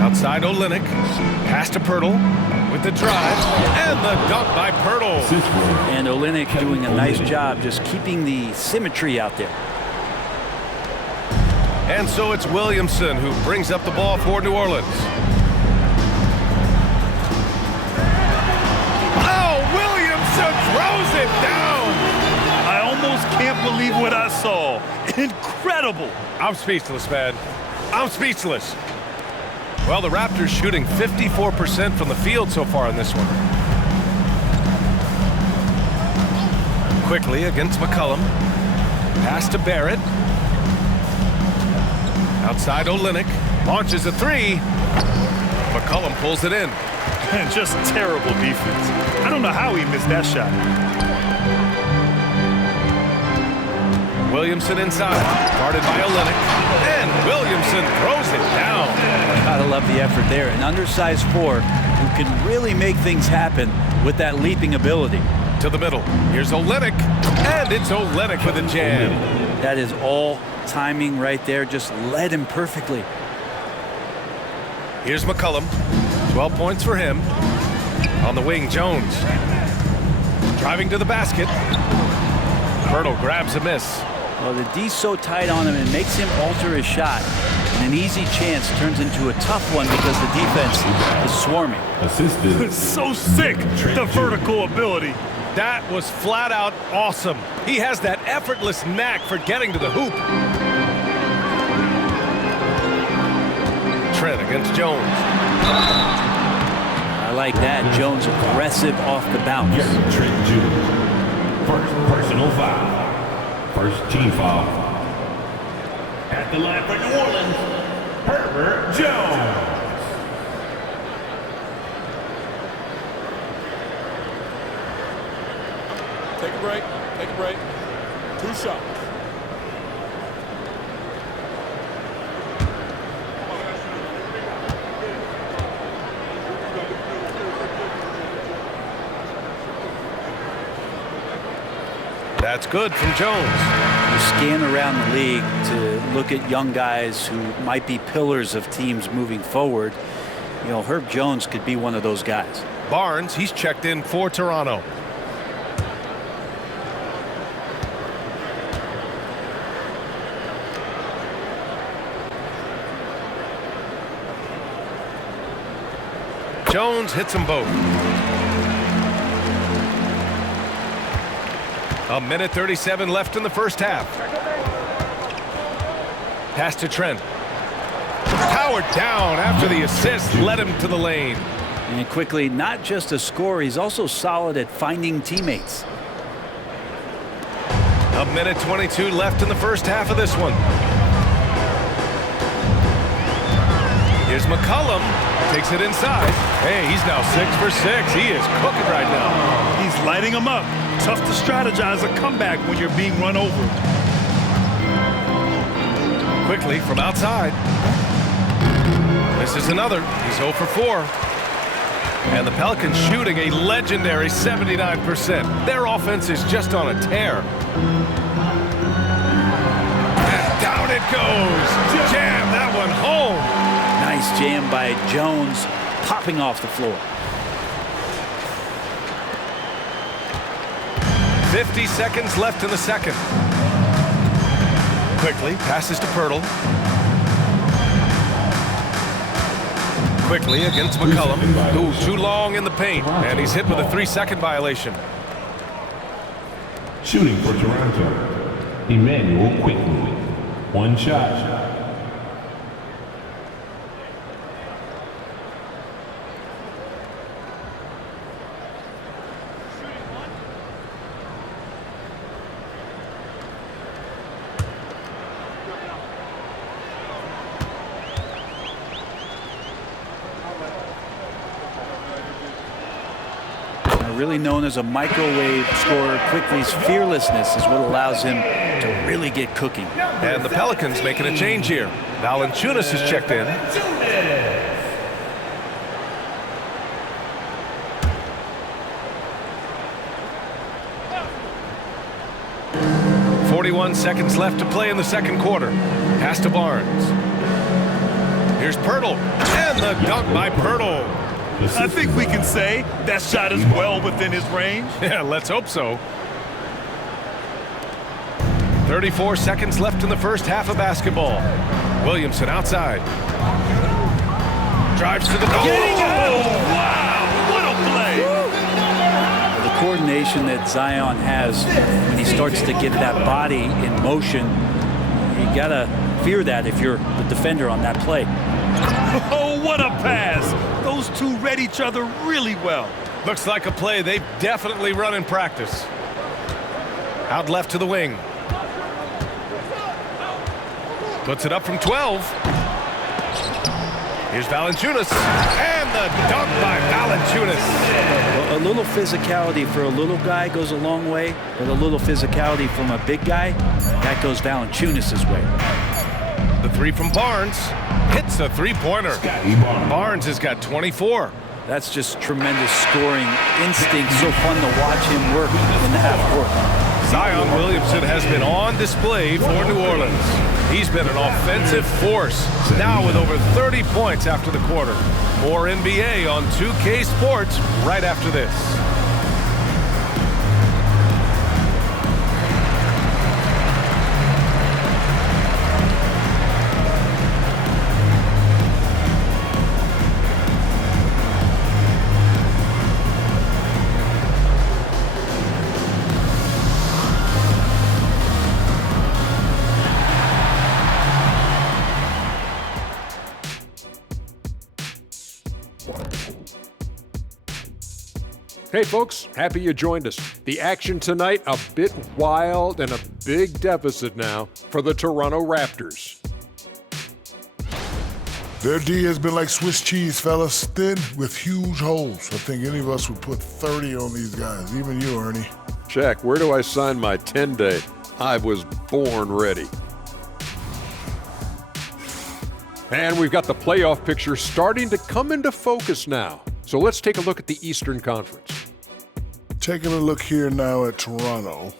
Outside Olynyk. Pass to Pirtle with the drive. And the dunk by Pirtle. And Olynyk doing a nice job just keeping the symmetry out there. And so it's Williamson who brings up the ball for New Orleans. Oh, Williamson throws it down. I almost can't believe what I saw. Incredible. I'm speechless, man. I'm speechless. Well, the Raptors shooting 54% from the field so far in this one. Quickly against McCollum. Pass to Barrett. Outside Olynyk. Launches a 3. McCollum pulls it in. Just terrible defense. I don't know how he missed that shot. Williamson inside. Guarded by Olynyk. And Williamson throws it down. Gotta love the effort there. An undersized 4 who can really make things happen with that leaping ability. To the middle. Here's Olynyk, and it's Olynyk with a jam. That is all timing right there. Just led him perfectly. Here's McCollum. 12 points for him. On the wing, Jones. Driving to the basket. Pirtle grabs a miss. Well, the D's so tight on him, it makes him alter his shot. And an easy chance turns into a tough one because the defense is swarming. It's so sick, the vertical ability. That was flat out awesome. He has that effortless knack for getting to the hoop. Trent against Jones. I like that. Jones aggressive off the bounce. Yes, Trent Jr. First personal foul. First team foul. At the line for New Orleans, Herbert Jones. Take a break. Take a break. 2 shots. That's good from Jones. You scan around the league to look at young guys who might be pillars of teams moving forward. You know, Herb Jones could be one of those guys. Barnes, he's checked in for Toronto. Jones hits them both. A minute 37 left in the first half. Pass to Trent. Powered down after the assist led him to the lane. And quickly, not just a scorer, he's also solid at finding teammates. A minute 22 left in the first half of this one. Here's McCollum. Takes it inside. Hey, he's now 6 for 6. He is cooking right now. He's lighting them up. Tough to strategize a comeback when you're being run over. Quickly from outside. This is another. He's 0 for 4. And the Pelicans shooting a legendary 79%. Their offense is just on a tear. And down it goes. Jam that one home. Nice jam by Jones, popping off the floor. 50 seconds left in the second. Quickly passes to Pirtle. Quickly against McCollum. Ooh, too long in the paint. And he's hit with a 3-second violation. Shooting for Toronto, Emmanuel Quickly. 1 shot. Really known as a microwave scorer, Quickly's fearlessness is what allows him to really get cooking. And the Pelicans making a change here. Valanciunas is checked in. 41 seconds left to play in the second quarter. Pass to Barnes. Here's Pirtle. And the dunk by Pirtle. I think we can say that shot is well within his range. Yeah, let's hope so. 34 seconds left in the first half of basketball. Williamson outside. Drives to the goal. Oh, wow, what a play. The coordination that Zion has when he starts to get that body in motion, you gotta fear that if you're the defender on that play. Oh, what a pass. Those two read each other really well. Looks like a play they've definitely run in practice. Out left to the wing. Puts it up from 12. Here's Valanciunas. And the dunk by Valanciunas. Well, a little physicality for a little guy goes a long way, but a little physicality from a big guy, that goes Valanciunas' way. The three from Barnes. Hits a three-pointer. Barnes has got 24. That's just tremendous scoring instinct. So fun to watch him work in the half court. Zion Williamson has been on display for New Orleans. He's been an offensive force, now with over 30 points after the quarter. More NBA on 2K Sports right after this. Hey folks, happy you joined us. The action tonight a bit wild and a big deficit now for the Toronto Raptors. Their D has been like Swiss cheese, fellas, thin with huge holes. I think any of us would put 30 on these guys, even you, Ernie. Jack, where do I sign my 10-day? I was born ready. And we've got the playoff picture starting to come into focus now. So let's take a look at the Eastern Conference. Taking a look here now at Toronto,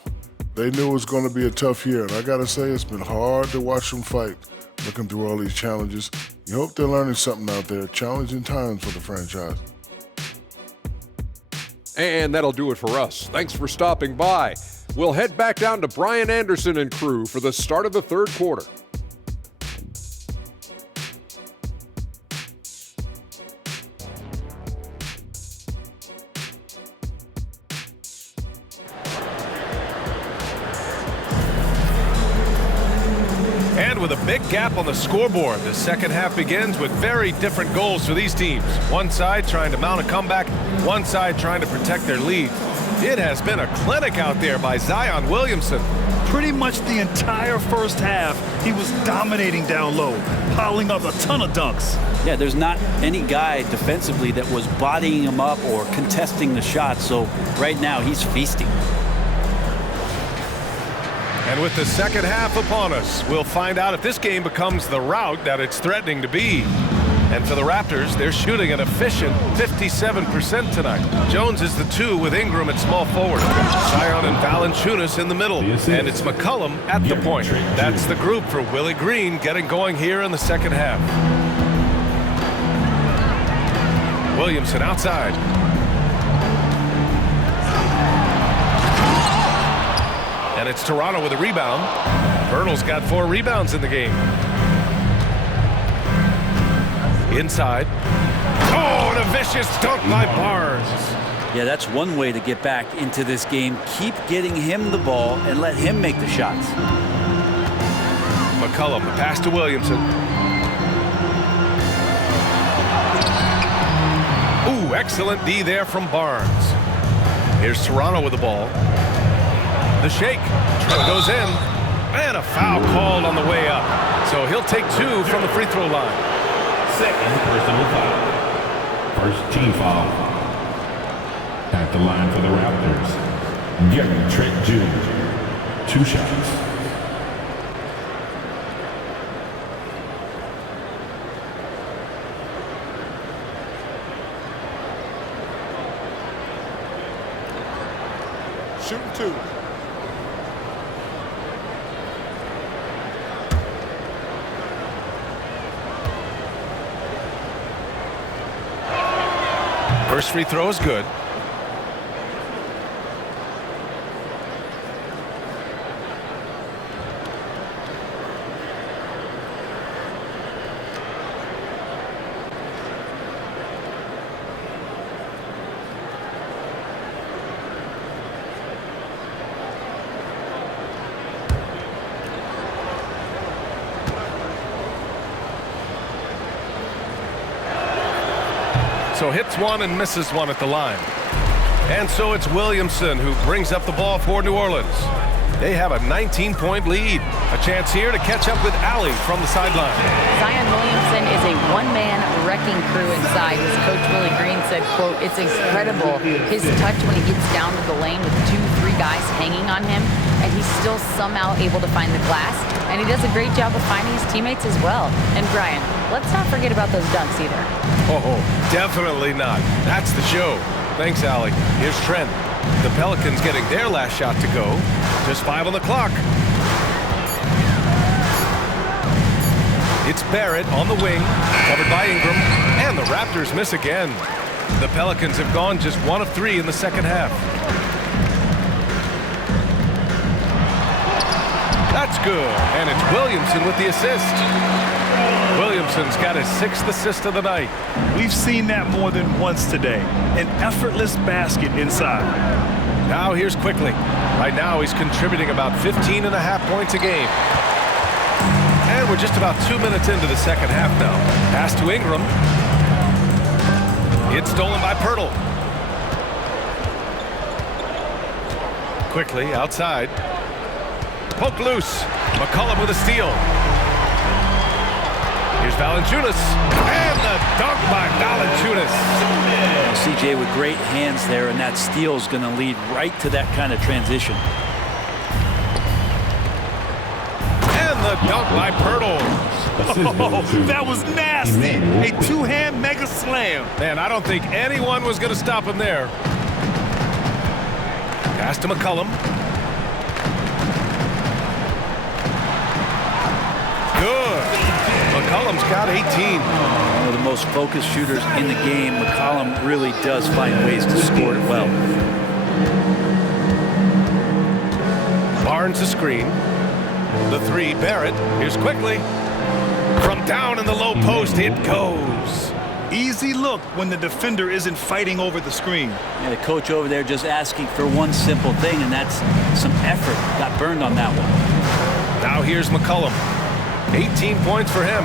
they knew it was going to be a tough year, and I got to say it's been hard to watch them fight, looking through all these challenges. You hope they're learning something out there. Challenging times for the franchise. And that'll do it for us. Thanks for stopping by. We'll head back down to Brian Anderson and crew for the start of the third quarter. With a big gap on the scoreboard, the second half begins with very different goals for these teams. One side trying to mount a comeback, one side trying to protect their lead. It has been a clinic out there by Zion Williamson. Pretty much the entire first half, he was dominating down low, piling up a ton of dunks. Yeah, there's not any guy defensively that was bodying him up or contesting the shot, so right now he's feasting. And with the second half upon us, we'll find out if this game becomes the rout that it's threatening to be. And for the Raptors, they're shooting an efficient 57% tonight. Jones is the 2 with Ingram at small forward. Zion and Valanciunas in the middle. And it's McCollum at the point. That's the group for Willie Green getting going here in the second half. Williamson outside. And it's Toronto with a rebound. Pirtle's got 4 rebounds in the game. Inside. Oh, and a vicious dunk by Barnes. Yeah, that's one way to get back into this game. Keep getting him the ball and let him make the shots. McCollum, the pass to Williamson. Ooh, excellent D there from Barnes. Here's Toronto with the ball. The shake goes in, and a foul called on the way up. So he'll take 2 from the free throw line. Second personal foul. First team foul. At the line for the Raptors, Gary Trent Jr. 2 shots. Shooting 2. First free throw is good. So hits 1 and misses 1 at the line. And so it's Williamson who brings up the ball for New Orleans. They have a 19-point lead. A chance here to catch up with Allie from the sideline. Zion Williamson is a one-man wrecking crew inside. His coach, Willie Green, said, quote, "It's incredible his touch when he gets down to the lane with 2 3 guys hanging on him, and he's still somehow able to find the glass, and he does a great job of finding his teammates as well. And Brian, let's not forget about those dunks either. Oh, definitely not. That's the show. Thanks, Allie. Here's Trent. The Pelicans getting their last shot to go. Just 5 on the clock. It's Barrett on the wing, covered by Ingram, and the Raptors miss again. The Pelicans have gone just 1 of 3 in the second half. That's good, and it's Williamson with the assist. Williamson's got his 6th assist of the night. We've seen that more than once today. An effortless basket inside. Now here's Quickly. Right now he's contributing about 15.5 points a game. And we're just about 2 minutes into the second half now. Pass to Ingram. It's stolen by Pirtle. Quickly outside. Poke loose. McCollum with a steal. Here's Valanciunas. And the dunk by Valanciunas. CJ with great hands there, and that steal is going to lead right to that kind of transition. And the dunk by Pirtle. Oh, that was nasty. A 2-hand mega slam. Man, I don't think anyone was going to stop him there. Pass to McCollum. Good. McCollum's got 18. One of the most focused shooters in the game. McCollum really does find ways to score it well. Barnes the screen. The 3, Barrett. Here's Quickly. From down in the low post, it goes. Easy look when the defender isn't fighting over the screen. Yeah, the coach over there just asking for one simple thing, and that's some effort. Got burned on that one. Now here's McCollum. 18 points for him.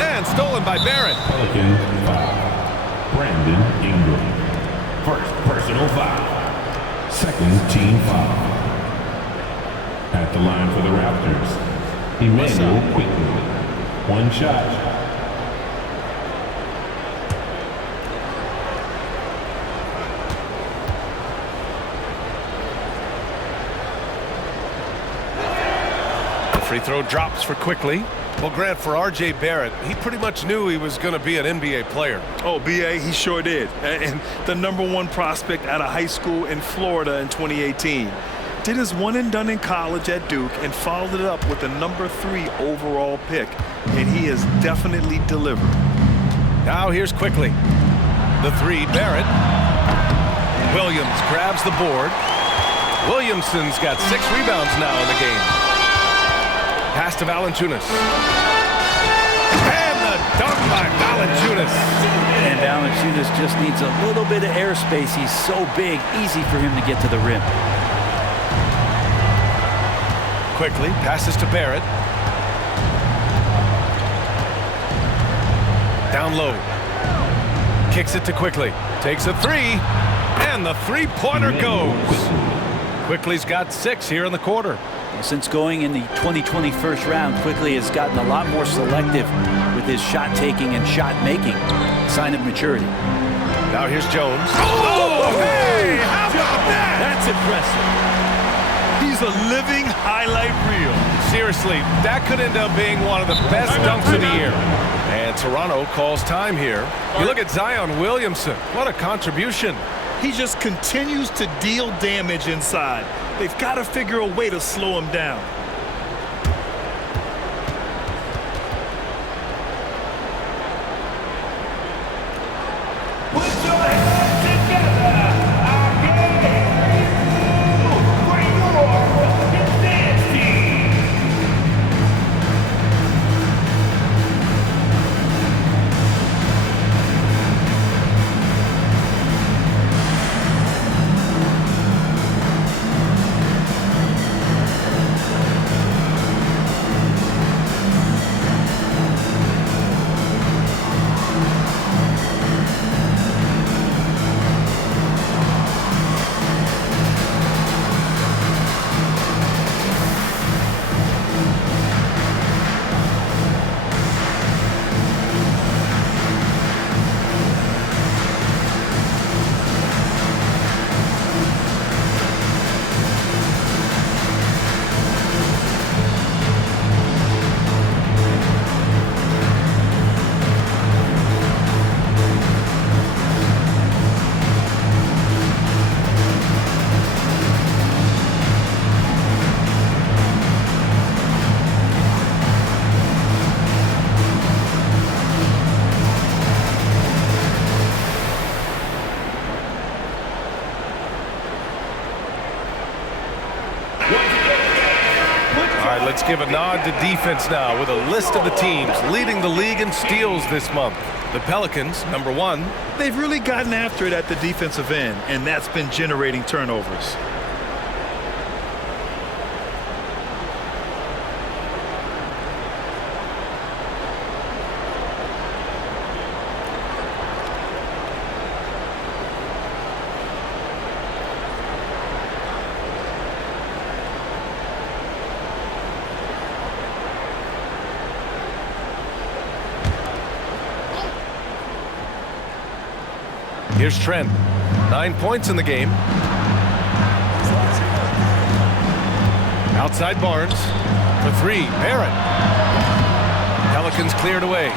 And stolen by Barrett. Pelicans foul. Brandon Ingram. First personal foul. Second team foul. At the line for the Raptors, Emmanuel Quickly. 1 shot. The free throw drops for Quickly. Well, Grant, for R.J. Barrett, he pretty much knew he was going to be an NBA player. Oh, B.A., he sure did. And the #1 prospect out of high school in Florida in 2018. Did his one and done in college at Duke and followed it up with the #3 overall pick. And he has definitely delivered. Now here's Quickly. The 3, Barrett. Williams grabs the board. Williamson's got 6 rebounds now in the game. Pass to Valanciunas. And the dunk by Valanciunas. And Valanciunas just needs a little bit of airspace. He's so big, easy for him to get to the rim. Quickly passes to Barrett. Down low. Kicks it to Quickly. Takes a 3. And the 3-pointer goes. Quickly's got 6 here in the quarter. Since going in the 2020 first round, Quickly has gotten a lot more selective with his shot taking and shot making. Sign of maturity. Now here's Jones. Oh, hey! How about that? That's impressive. He's a living highlight reel. Seriously, that could end up being one of the best dunks of the year. And Toronto calls time here. You look at Zion Williamson. What a contribution. He just continues to deal damage inside. They've got to figure a way to slow him down. give a nod to defense now with a list of the teams leading the league in steals this month. The Pelicans, number 1. They've really gotten after it at the defensive end, and that's been generating turnovers. Here's Trent. 9 points in the game. Outside Barnes. For 3, Barrett. Pelicans cleared away.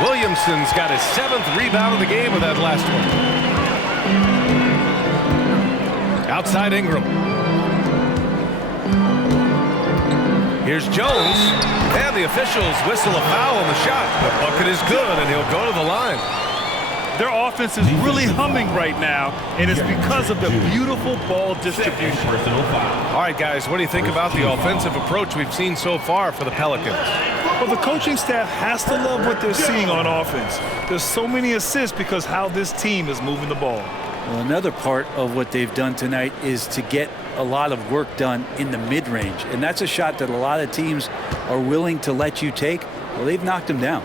Williamson's got his 7th rebound of the game with that last one. Outside Ingram. Here's Jones. And the officials whistle a foul on the shot. The bucket is good, and he'll go to the line. Their offense is really humming right now, and it's because of the beautiful ball distribution. All right, guys, what do you think about the offensive approach we've seen so far for the Pelicans? Well, the coaching staff has to love what they're seeing on offense. There's so many assists because how this team is moving the ball. Well, another part of what they've done tonight is to get a lot of work done in the mid-range, and that's a shot that a lot of teams are willing to let you take. Well, they've knocked them down.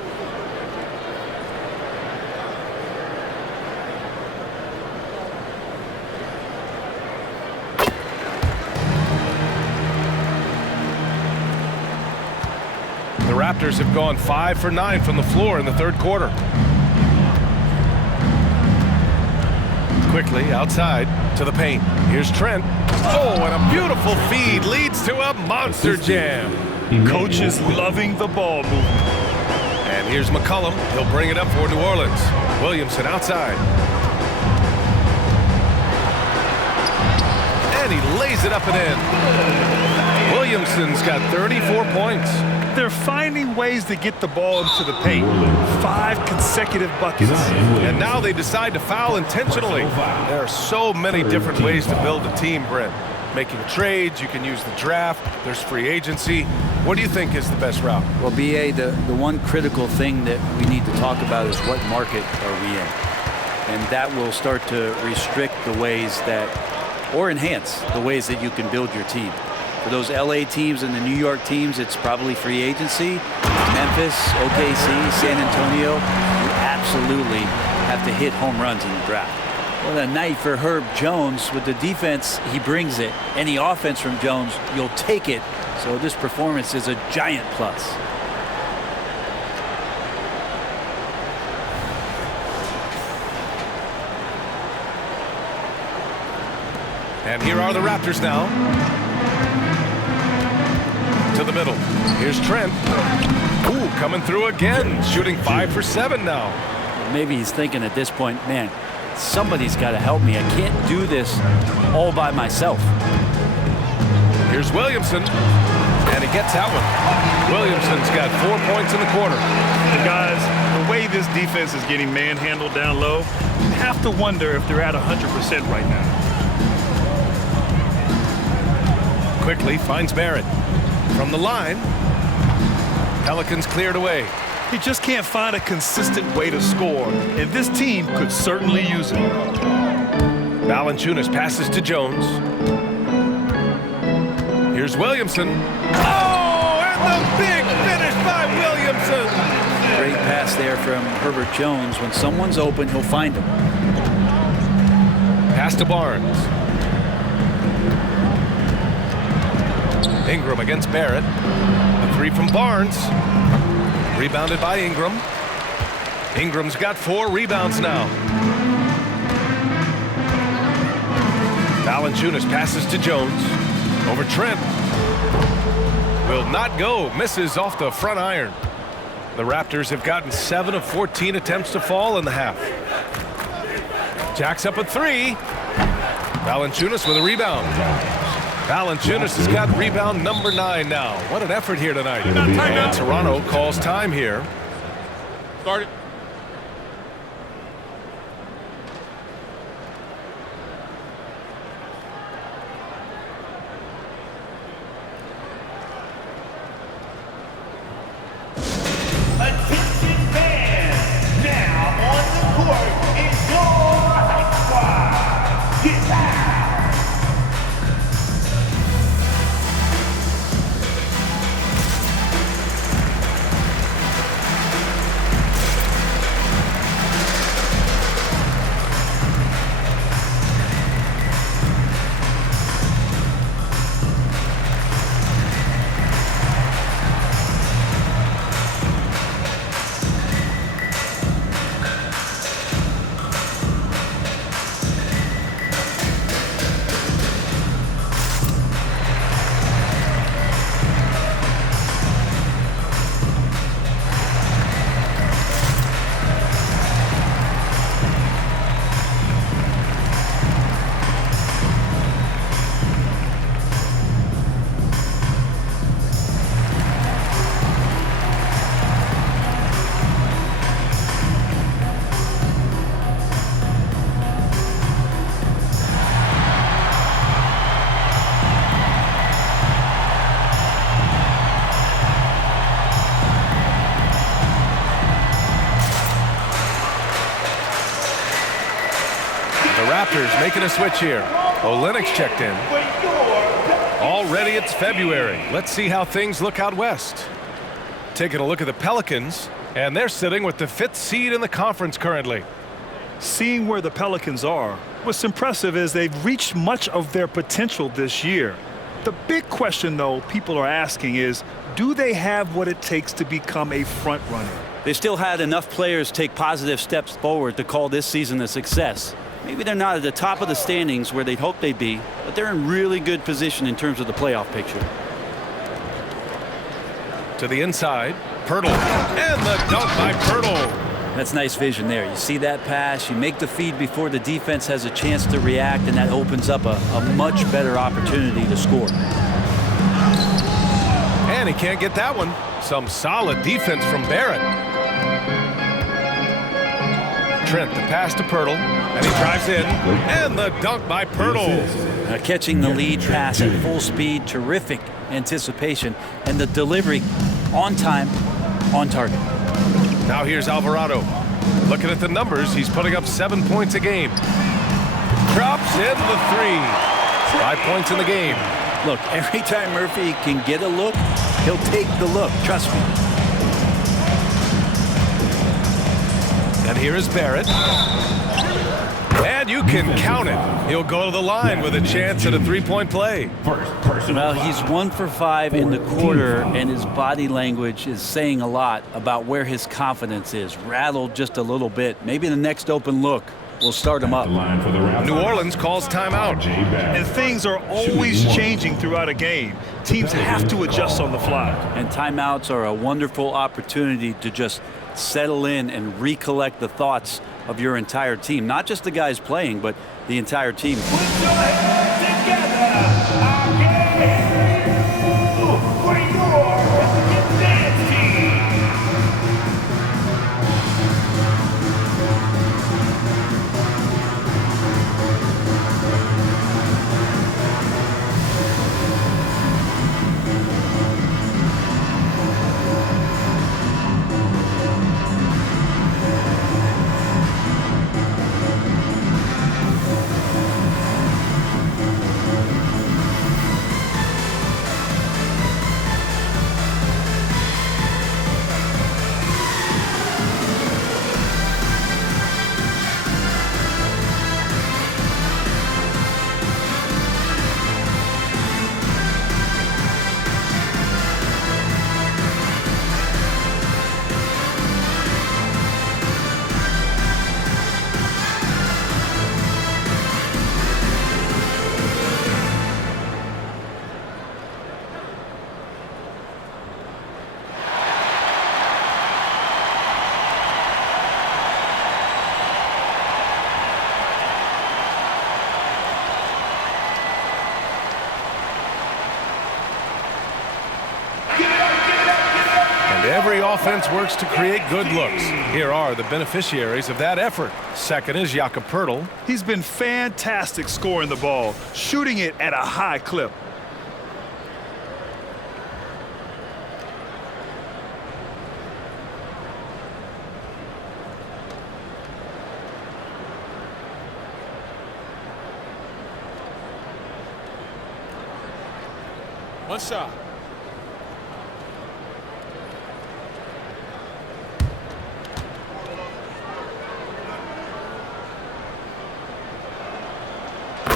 The Raptors have gone 5 for 9 from the floor in the third quarter. Quickly outside to the paint. Here's Trent. Oh, and a beautiful feed leads to a monster jam. Coaches loving the ball movement. And here's McCollum. He'll bring it up for New Orleans. Williamson outside. And he lays it up and in. Williamson's got 34 points. They're finding ways to get the ball into the paint. 5 consecutive buckets. And now they decide to foul intentionally. There are so many different ways to build a team, Brent. Making trades, you can use the draft, there's free agency. What do you think is the best route? Well, BA, the one critical thing that we need to talk about is what market are we in? And that will start to restrict the ways that, or enhance the ways that you can build your team. For those LA teams and the New York teams, it's probably free agency. Memphis, OKC, San Antonio, you absolutely have to hit home runs in the draft. Well, a night for Herb Jones. With the defense, he brings it. Any offense from Jones, you'll take it. So this performance is a giant plus. And here are the Raptors now. To the middle. Here's Trent. Ooh, coming through again. Shooting 5 for 7 now. Maybe he's thinking at this point, man, somebody's got to help me. I can't do this all by myself. Here's Williamson. And he gets that one. Williamson's got 4 points in the quarter. And guys, the way this defense is getting manhandled down low, you have to wonder if they're at 100% right now. Quickly finds Barrett. From the line, Pelicans cleared away. He just can't find a consistent way to score, and this team could certainly use it. Valanciunas passes to Jones. Here's Williamson. Oh, and the big finish by Williamson. Great pass there from Herbert Jones. When someone's open, he'll find him. Pass to Barnes. Ingram against Barrett. The 3 from Barnes. Rebounded by Ingram. Ingram's got 4 rebounds now. Valanciunas passes to Jones. Over Trent. Will not go. Misses off the front iron. The Raptors have gotten 7 of 14 attempts to fall in the half. Jacks up a 3. Valanciunas with a rebound. Valanciunas has got rebound number 9 now. What an effort here tonight. And Toronto calls time here. Start it. court is your squad. Get down. Raptors making a switch here. Olynyk's checked in. Already it's February. Let's see how things look out west. Taking a look at the Pelicans, and they're sitting with the 5th seed in the conference currently. Seeing where the Pelicans are, what's impressive is they've reached much of their potential this year. The big question, though, people are asking is, do they have what it takes to become a front runner? They still had enough players take positive steps forward to call this season a success. Maybe they're not at the top of the standings where they'd hoped they'd be, but they're in really good position in terms of the playoff picture. To the inside, Pirtle, and the dunk by Pirtle. That's nice vision there. You see that pass, you make the feed before the defense has a chance to react, and that opens up a much better opportunity to score. And he can't get that one. Some solid defense from Barrett. Trent, the pass to Pirtle, and he drives in, and the dunk by Pirtle. Catching the lead pass at full speed, terrific anticipation, and the delivery on time, on target. Now here's Alvarado. Looking at the numbers, he's putting up 7 points a game. Drops in the 3. 5 points in the game. Look, every time Murphy can get a look, he'll take the look, trust me. And here is Barrett. And you can count it. He'll go to the line with a chance at a 3-point play. Well, he's 1 for 5 in the quarter, and his body language is saying a lot about where his confidence is. Rattled just a little bit. Maybe the next open look will start him up. New Orleans calls timeout. And things are always changing throughout a game. Teams have to adjust on the fly. And timeouts are a wonderful opportunity to just settle in and recollect the thoughts of your entire team. Not just the guys playing, but the entire team. Put your hands together. I can't hear you. For your dance team. Every offense works to create good looks. Here are the beneficiaries of that effort. Second is Jakob Pirtle. He's been fantastic scoring the ball, shooting it at a high clip. One shot.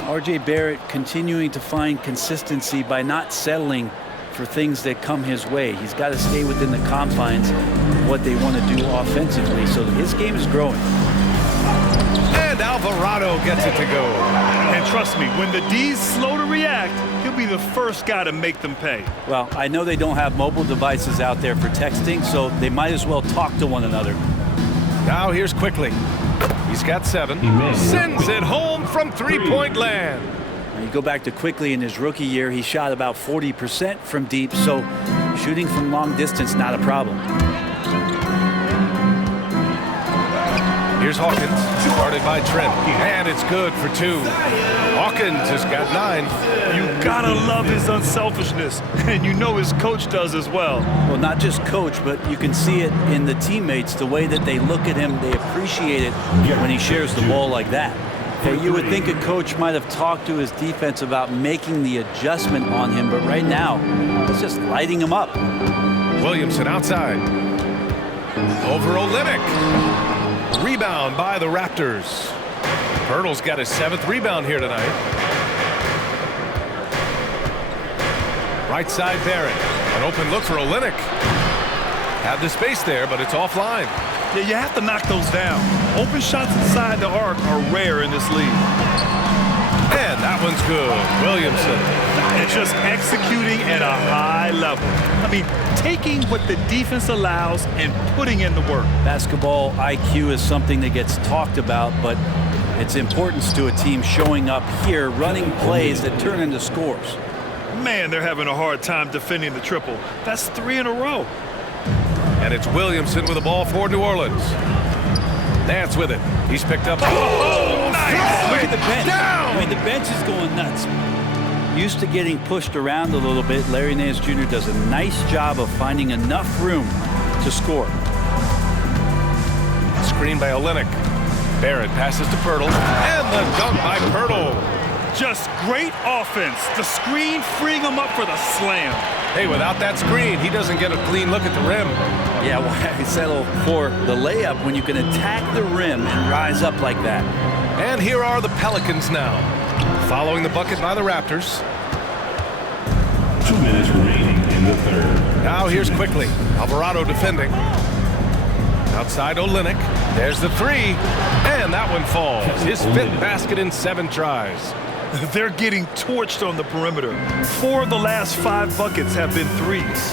R.J. Barrett continuing to find consistency by not settling for things that come his way. He's got to stay within the confines of what they want to do offensively. So his game is growing. And Alvarado gets it to go. And trust me, when the D's slow to react, he'll be the first guy to make them pay. Well, I know they don't have mobile devices out there for texting, so they might as well talk to one another. Now here's Quickly. He's got 7. Sends it home from three-point land. Now you go back to Quickly in his rookie year, he shot about 40% from deep, so shooting from long distance, not a problem. Here's Hawkins, guarded by Trent, and it's good for 2. Hawkins has got 9. You gotta love his unselfishness, and you know his coach does as well. Well, not just coach, but you can see it in the teammates, the way that they look at him, they appreciate it when he shares the ball like that. Okay, you would think a coach might have talked to his defense about making the adjustment on him, but right now, it's just lighting him up. Williamson outside. Over Olynyk. Rebound by the Raptors. Pirtle's got his 7th rebound here tonight. Right side Barrett. An open look for Olynyk. Had the space there, but it's offline. Yeah, you have to knock those down. Open shots inside the arc are rare in this league. And that one's good. Williamson. And just executing at a high level. I mean, taking what the defense allows and putting in the work. Basketball IQ is something that gets talked about, but its importance to a team showing up here, running plays that turn into scores. Man, they're having a hard time defending the triple. That's 3 in a row. And it's Williamson with the ball for New Orleans. Nance with it. He's picked up. Oh, nice! Look at the bench. Down! I mean, the bench is going nuts. Used to getting pushed around a little bit, Larry Nance Jr. does a nice job of finding enough room to score. Screen by Olynyk. Barrett passes to Pirtle. And the dunk by Pirtle. Just great offense. The screen freeing him up for the slam. Hey, without that screen, he doesn't get a clean look at the rim. Yeah, why settle for the layup when you can attack the rim and rise up like that? And here are the Pelicans now. Following the bucket by the Raptors. 2 minutes remaining in the third. Now here's Quickly. Alvarado defending. Outside Olynyk. There's the 3. And that one falls. His 5th basket in 7 tries. They're getting torched on the perimeter. 4 of the last 5 buckets have been 3s.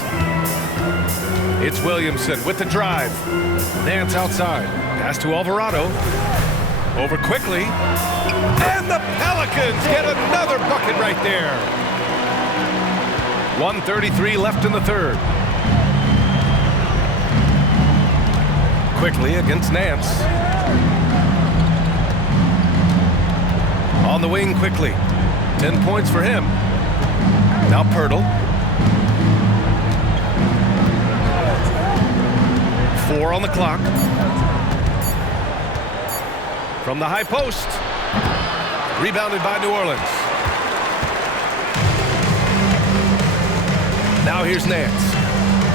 It's Williamson with the drive. Nance outside. Pass to Alvarado. Over Quickly. And the Pelicans get another bucket right there. 1:33 left in the third. Quickly against Nance. On the wing Quickly. 10 points for him. Now Pirtle. 4 on the clock. From the high post. Rebounded by New Orleans. Now here's Nance.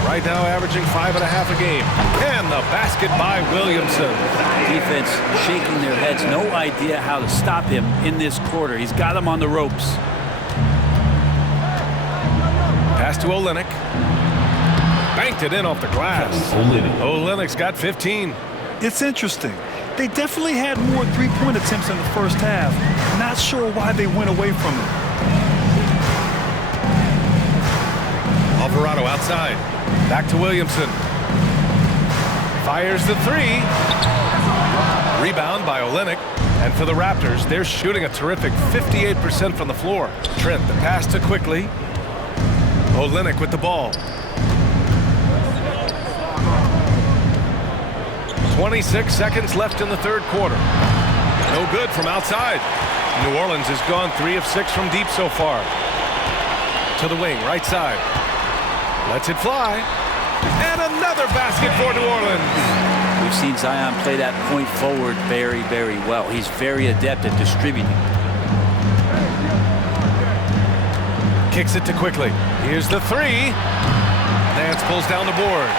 Right now averaging 5.5 a game. And the basket by Williamson. Defense shaking their heads. No idea how to stop him in this quarter. He's got him on the ropes. Pass to Olynyk. Banked it in off the glass. Olynyk's got 15. It's interesting. They definitely had more three-point attempts in the first half. Not sure why they went away from it. Alvarado outside. Back to Williamson. Fires the 3. Rebound by Olynyk. And for the Raptors, they're shooting a terrific 58% from the floor. Trent, the pass to Quickly. Olynyk with the ball. 26 seconds left in the third quarter. No good from outside. New Orleans has gone 3 of 6 from deep so far. To the wing, right side. Lets it fly. And another basket for New Orleans. We've seen Zion play that point forward very, very well. He's very adept at distributing. kicks it to Quickly. Here's the three. Nance pulls down the board.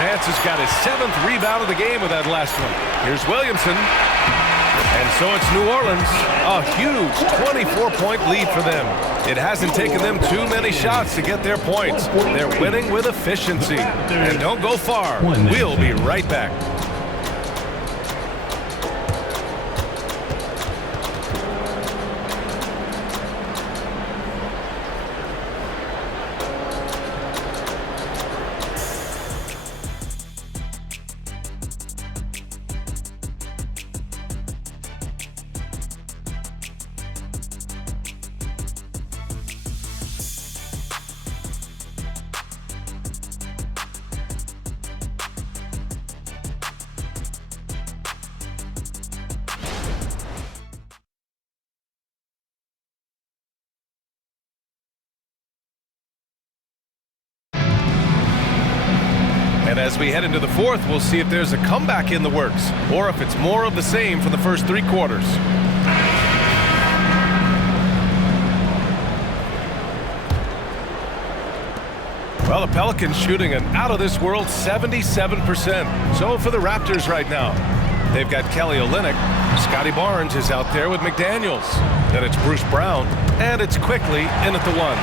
Nance has got his 7th rebound of the game with that last one. Here's Williamson. And so it's New Orleans. A huge 24-point lead for them. It hasn't taken them too many shots to get their points. They're winning with efficiency. And don't go far. We'll be right back. And as we head into the fourth, we'll see if there's a comeback in the works or if it's more of the same for the first 3 quarters. Well, the Pelicans shooting an out-of-this-world 77%. So for the Raptors right now, they've got Kelly Olynyk. Scotty Barnes is out there with McDaniels. Then it's Bruce Brown, and it's Quickly in at the 1.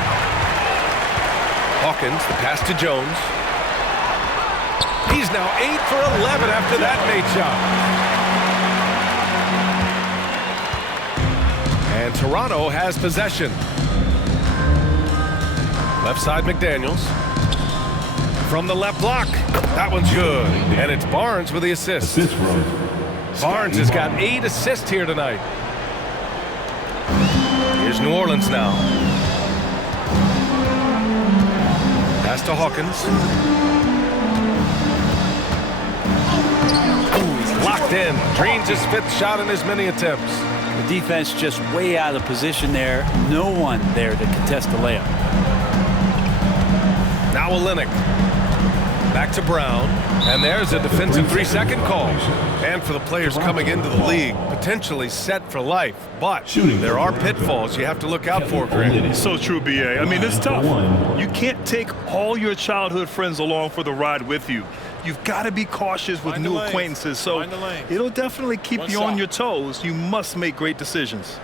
Hawkins, the pass to Jones. He's now 8 for 11 after that made shot. And Toronto has possession. Left side McDaniels. From the left block. That one's good. And it's Barnes with the assist. Barnes has got 8 assists here tonight. Here's New Orleans now. Pass to Hawkins. Locked in. Drains his 5th shot in as many attempts. The defense just way out of position there. No one there to contest the layup. Now Olynyk. Back to Brown. And there's a defensive 3-second call. And for the players coming into the league, potentially set for life. But there are pitfalls you have to look out for, Greg. So true, B.A. I mean, it's tough. You can't take all your childhood friends along for the ride with you. You've got to be cautious with new acquaintances, so it'll definitely keep you on your toes. You must make great decisions.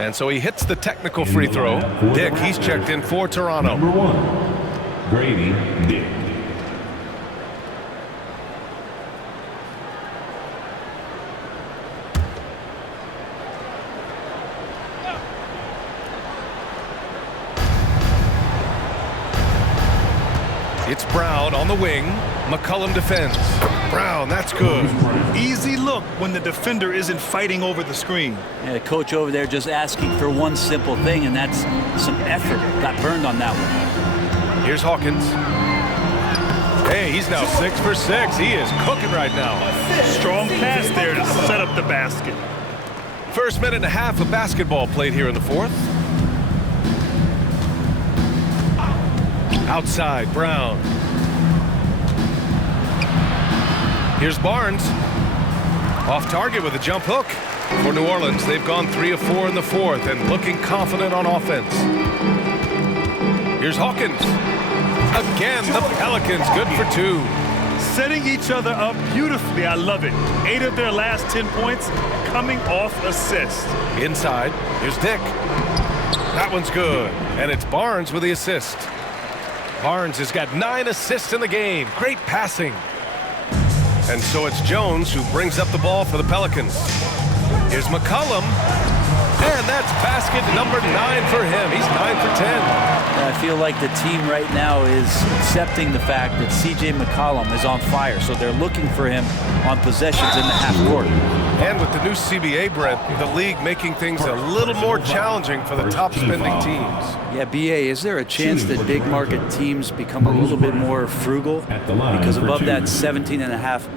And so he hits the technical free throw. Dick, he's checked in for Toronto. Number 1, Grady Dick. It's Brown on the wing. McCollum defends. Brown, that's good. Easy look when the defender isn't fighting over the screen. Yeah, the coach over there just asking for one simple thing, and that's some effort. Got burned on that one. Here's Hawkins. Hey, he's now 6 for 6. He is cooking right now. Strong pass there to set up the basket. First minute and a half of basketball played here in the fourth. Outside, Brown. Here's Barnes. Off target with a jump hook. For New Orleans, they've gone 3 of 4 in the fourth and looking confident on offense. Here's Hawkins. Again, the Pelicans good for 2. Setting each other up beautifully. I love it. 8 of their last 10 points coming off assists. Inside, here's Dick. That one's good. And it's Barnes with the assist. Barnes has got 9 assists in the game. Great passing. And so it's Jones who brings up the ball for the Pelicans. Here's McCollum. And that's basket number 9 for him. He's 9 for 10. I feel like the team right now is accepting the fact that C.J. McCollum is on fire, so they're looking for him on possessions in the half court. And with the new CBA, Brent, the league making things a little more challenging for the top-spending teams. Yeah, B.A., is there a chance that big market teams become a little bit more frugal? Because above that $17.5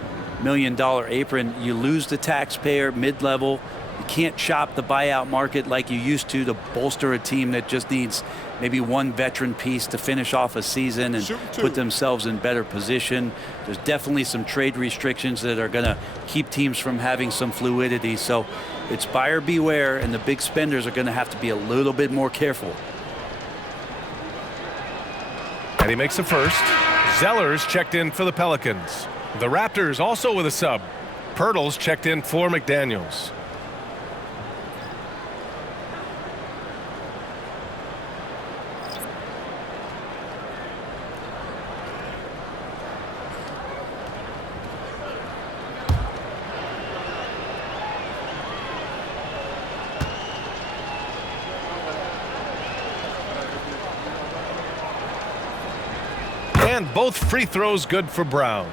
million apron, you lose the taxpayer, mid-level, You can't shop the buyout market like you used to bolster a team that just needs maybe one veteran piece to finish off a season and put themselves in better position. There's definitely some trade restrictions that are going to keep teams from having some fluidity. So it's buyer beware, and the big spenders are going to have to be a little bit more careful. And he makes a first. Zeller's checked in for the Pelicans. The Raptors also with a sub. Pirtle's checked in for McDaniels. And both free throws good for Brown.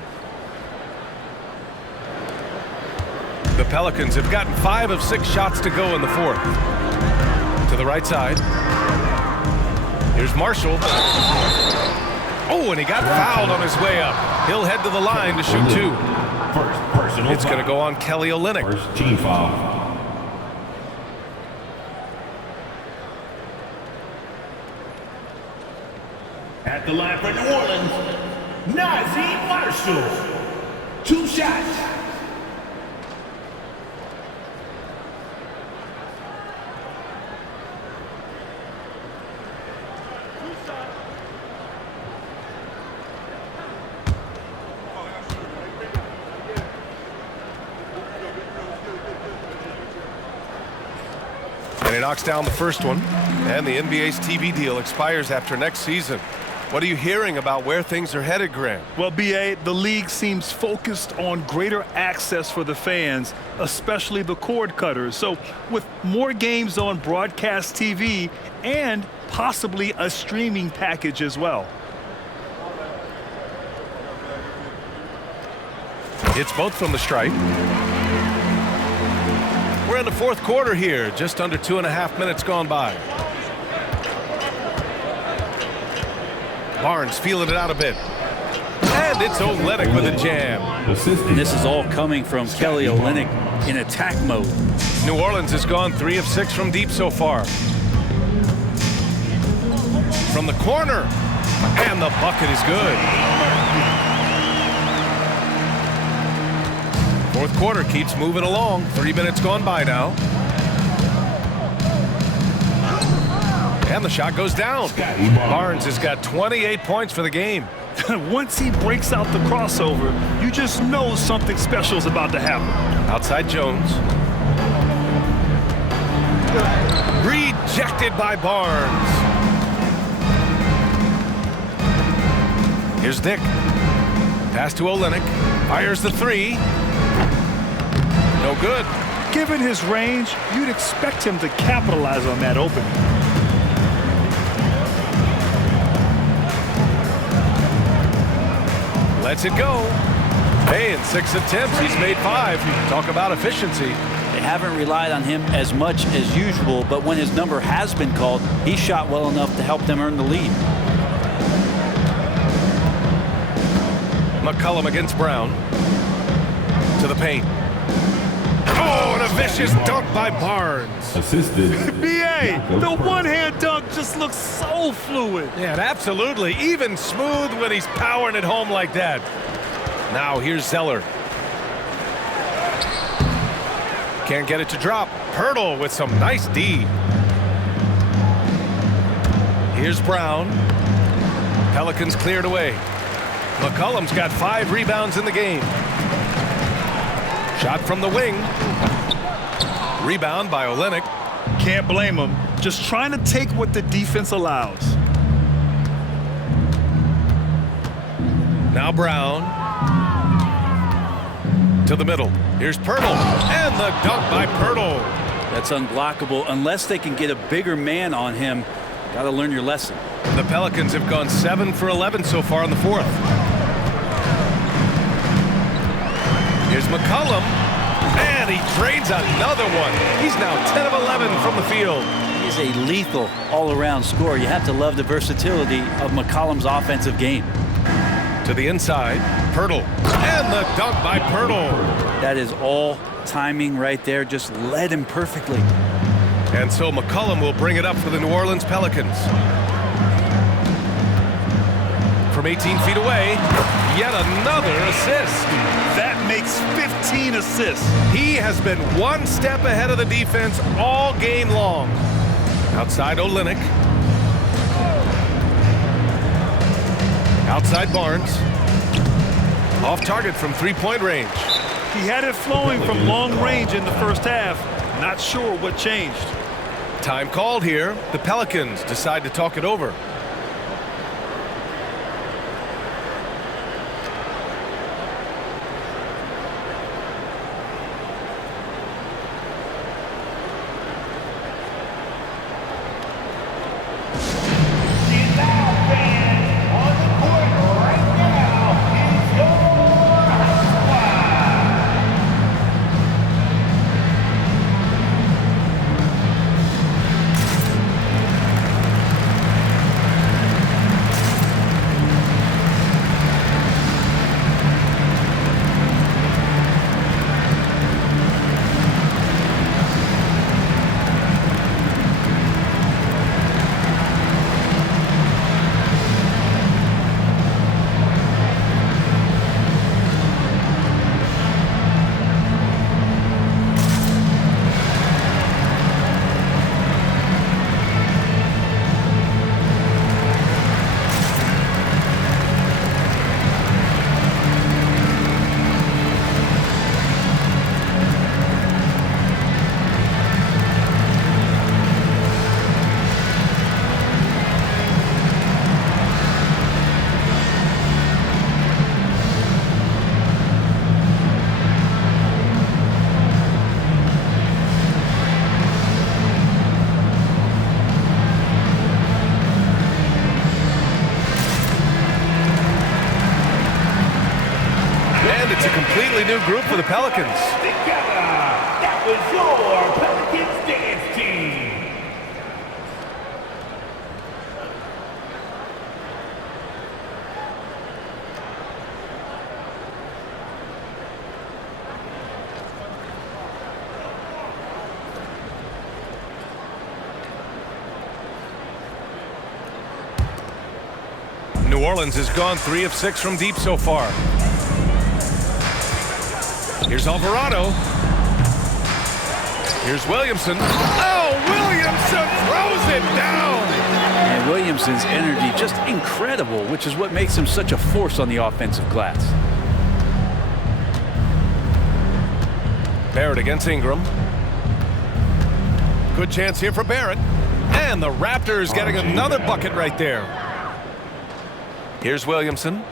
The Pelicans have gotten 5 of 6 shots to go in the fourth. To the right side. Here's Marshall. Oh, and he got fouled on his way up. He'll head to the line to shoot 2. First personal It's going to go on Kelly Olynyk. First team foul. At the line for New Orleans, Najee Marshall. 2 shots. And he knocks down the first one. And the NBA's TV deal expires after next season. What are you hearing about where things are headed, Grant? Well, B.A., the league seems focused on greater access for the fans, especially the cord cutters. So with more games on broadcast TV and possibly a streaming package as well. It's both from the stripe. We're in the fourth quarter here, just under 2.5 minutes gone by. Barnes feeling it out a bit. And it's Olynyk with a jam. And this is all coming from Kelly Olynyk in attack mode. New Orleans has gone 3 of 6 from deep so far. From the corner. And the bucket is good. Fourth quarter keeps moving along. 3 minutes gone by now. And the shot goes down. Barnes has got 28 points for the game. Once he breaks out the crossover, you just know something special is about to happen. Outside Jones. Rejected by Barnes. Here's Dick. Pass to Olynyk. Fires the 3. No good. Given his range, you'd expect him to capitalize on that opening. Lets it go. Hey, in 6 attempts, he's made 5. Talk about efficiency. They haven't relied on him as much as usual, but when his number has been called, he shot well enough to help them earn the lead. McCollum against Brown. To the paint. Oh, and a vicious dunk by Barnes. Assisted. B.A., the one-hand dunk just looks so fluid. Yeah, absolutely. Even smooth when he's powering it home like that. Now here's Zeller. Can't get it to drop. Pirtle with some nice D. Here's Brown. Pelicans cleared away. McCollum's got 5 rebounds in the game. Shot from the wing. Rebound by Olynyk. Can't blame him. Just trying to take what the defense allows. Now Brown. To the middle. Here's Pirtle. And the dunk by Pirtle. That's unblockable unless they can get a bigger man on him. Got to learn your lesson. The Pelicans have gone 7 for 11 so far in the fourth. Here's McCollum. And he drains another one. He's now 10 of 11 from the field. He's a lethal all-around scorer. You have to love the versatility of McCollum's offensive game. To the inside, Pirtle. And the dunk by Pirtle. That is all timing right there just led him perfectly. And so McCollum will bring it up for the New Orleans Pelicans. From 18 feet away, yet another assist. That makes 15 assists. He has been one step ahead of the defense all game long. Outside Olynyk. Outside Barnes. Off target from three-point range. He had it flowing from long range in the first half. Not sure what changed. Time called here. The Pelicans decide to talk it over. New group for the Pelicans. Together, that was your Pelicans dance team. New Orleans has gone 3 of 6 from deep so far. Here's Alvarado. Here's Williamson. Oh, Williamson throws it down. And Williamson's energy just incredible, which is what makes him such a force on the offensive glass. Barrett against Ingram. Good chance here for Barrett. And the Raptors getting another bucket right there. Here's Williamson.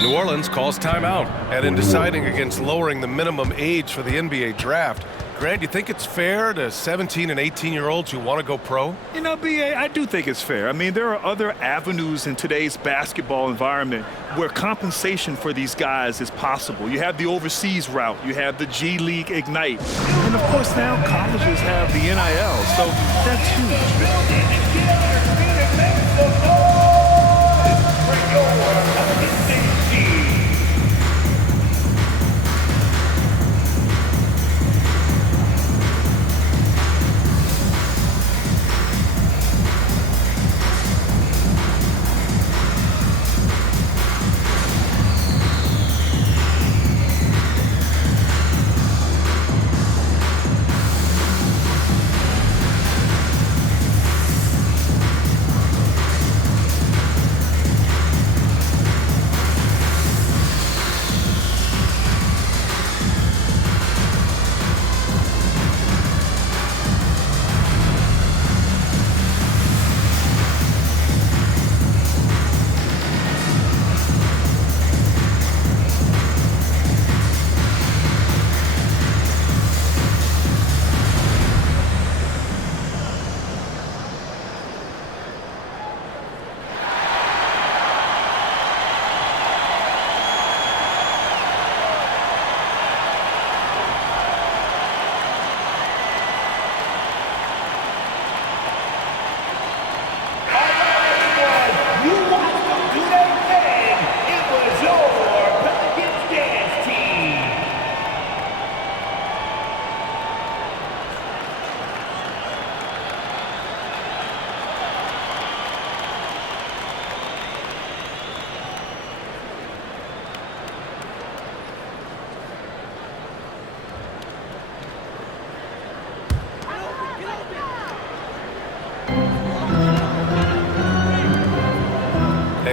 New Orleans calls timeout, and in deciding against lowering the minimum age for the NBA draft, Grant, you think it's fair to 17 and 18-year-olds who want to go pro? You know, B.A., I do think it's fair. I mean, there are other avenues in today's basketball environment where compensation for these guys is possible. You have the overseas route. You have the G League Ignite. And, of course, now colleges have the NIL, so that's huge.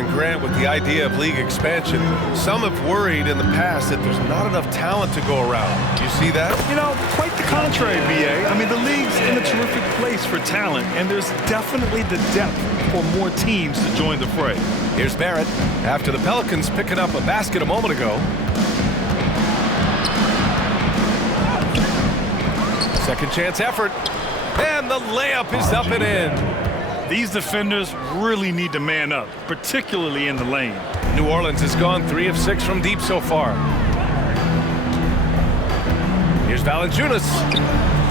And Grant, with the idea of league expansion, some have worried in the past that there's not enough talent to go around. Do you see that? You know, quite the contrary, B.A. I mean, the league's in a terrific place for talent, and there's definitely the depth for more teams to join the fray. Here's Barrett after the Pelicans picking up a basket a moment ago. Second chance effort, and the layup is up and in. These defenders really need to man up, particularly in the lane. New Orleans has gone 3 of 6 from deep so far. Here's Valanciunas.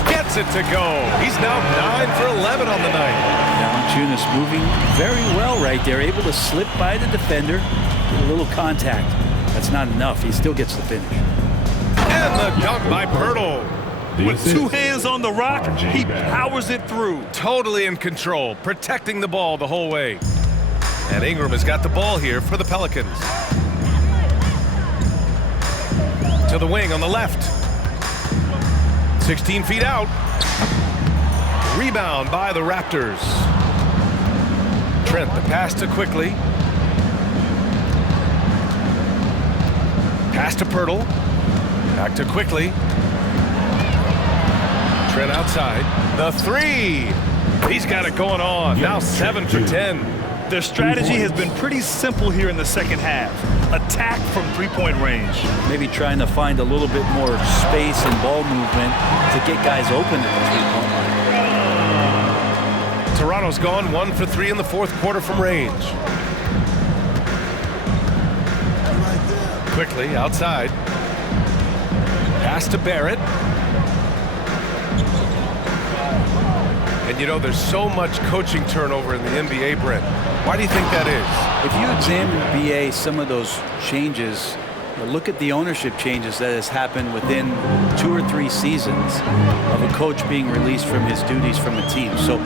Gets it to go. He's now 9 for 11 on the night. Valanciunas moving very well right there, able to slip by the defender, get a little contact. That's not enough. He still gets the finish. And the dunk by Pirtle. With 2 hands on the rock, he powers it through. Totally in control, protecting the ball the whole way. And Ingram has got the ball here for the Pelicans. To the wing on the left. 16 feet out. Rebound by the Raptors. Trent, the pass to Quickly. Pass to Pirtle. Back to Quickly. Trent outside. The 3. He's got it going on. Now 7 for 10. Their strategy has been pretty simple here in the second half. Attack from three-point range. Maybe trying to find a little bit more space and ball movement to get guys open at the three-point line. Toronto's gone 1 for 3 in the fourth quarter from range. Quickly outside. Pass to Barrett. And you know, there's so much coaching turnover in the NBA, Brent. Why do you think that is? If you examine, BA, some of those changes, look at the ownership changes that has happened within 2 or 3 seasons of a coach being released from his duties from a team. So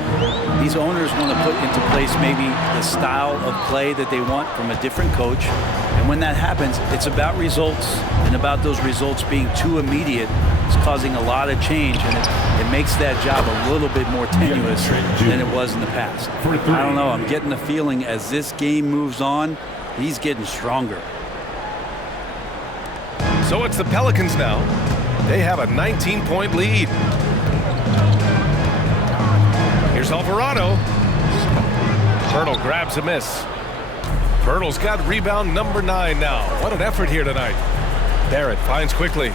these owners want to put into place maybe the style of play that they want from a different coach. And when that happens, it's about results and about those results being too immediate. It's causing a lot of change, and it makes that job a little bit more tenuous than it was in the past. I don't know. I'm getting the feeling as this game moves on, he's getting stronger. So it's the Pelicans now. They have a 19-point lead. Here's Alvarado. Pirtle grabs a miss. Pirtle's got rebound number 9 now. What an effort here tonight. Barrett finds Quickly.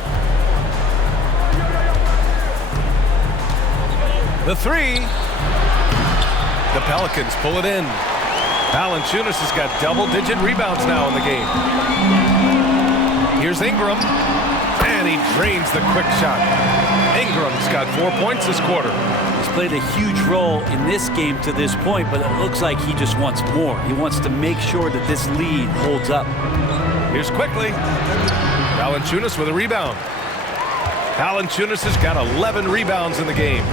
The 3. The Pelicans pull it in. Valanciunas has got double-digit rebounds now in the game. Here's Ingram, and he drains the quick shot. Ingram's got 4 points this quarter. He's played a huge role in this game to this point, but it looks like he just wants more. He wants to make sure that this lead holds up. Here's Quickly. Valanciunas with a rebound. Valanciunas has got 11 rebounds in the game.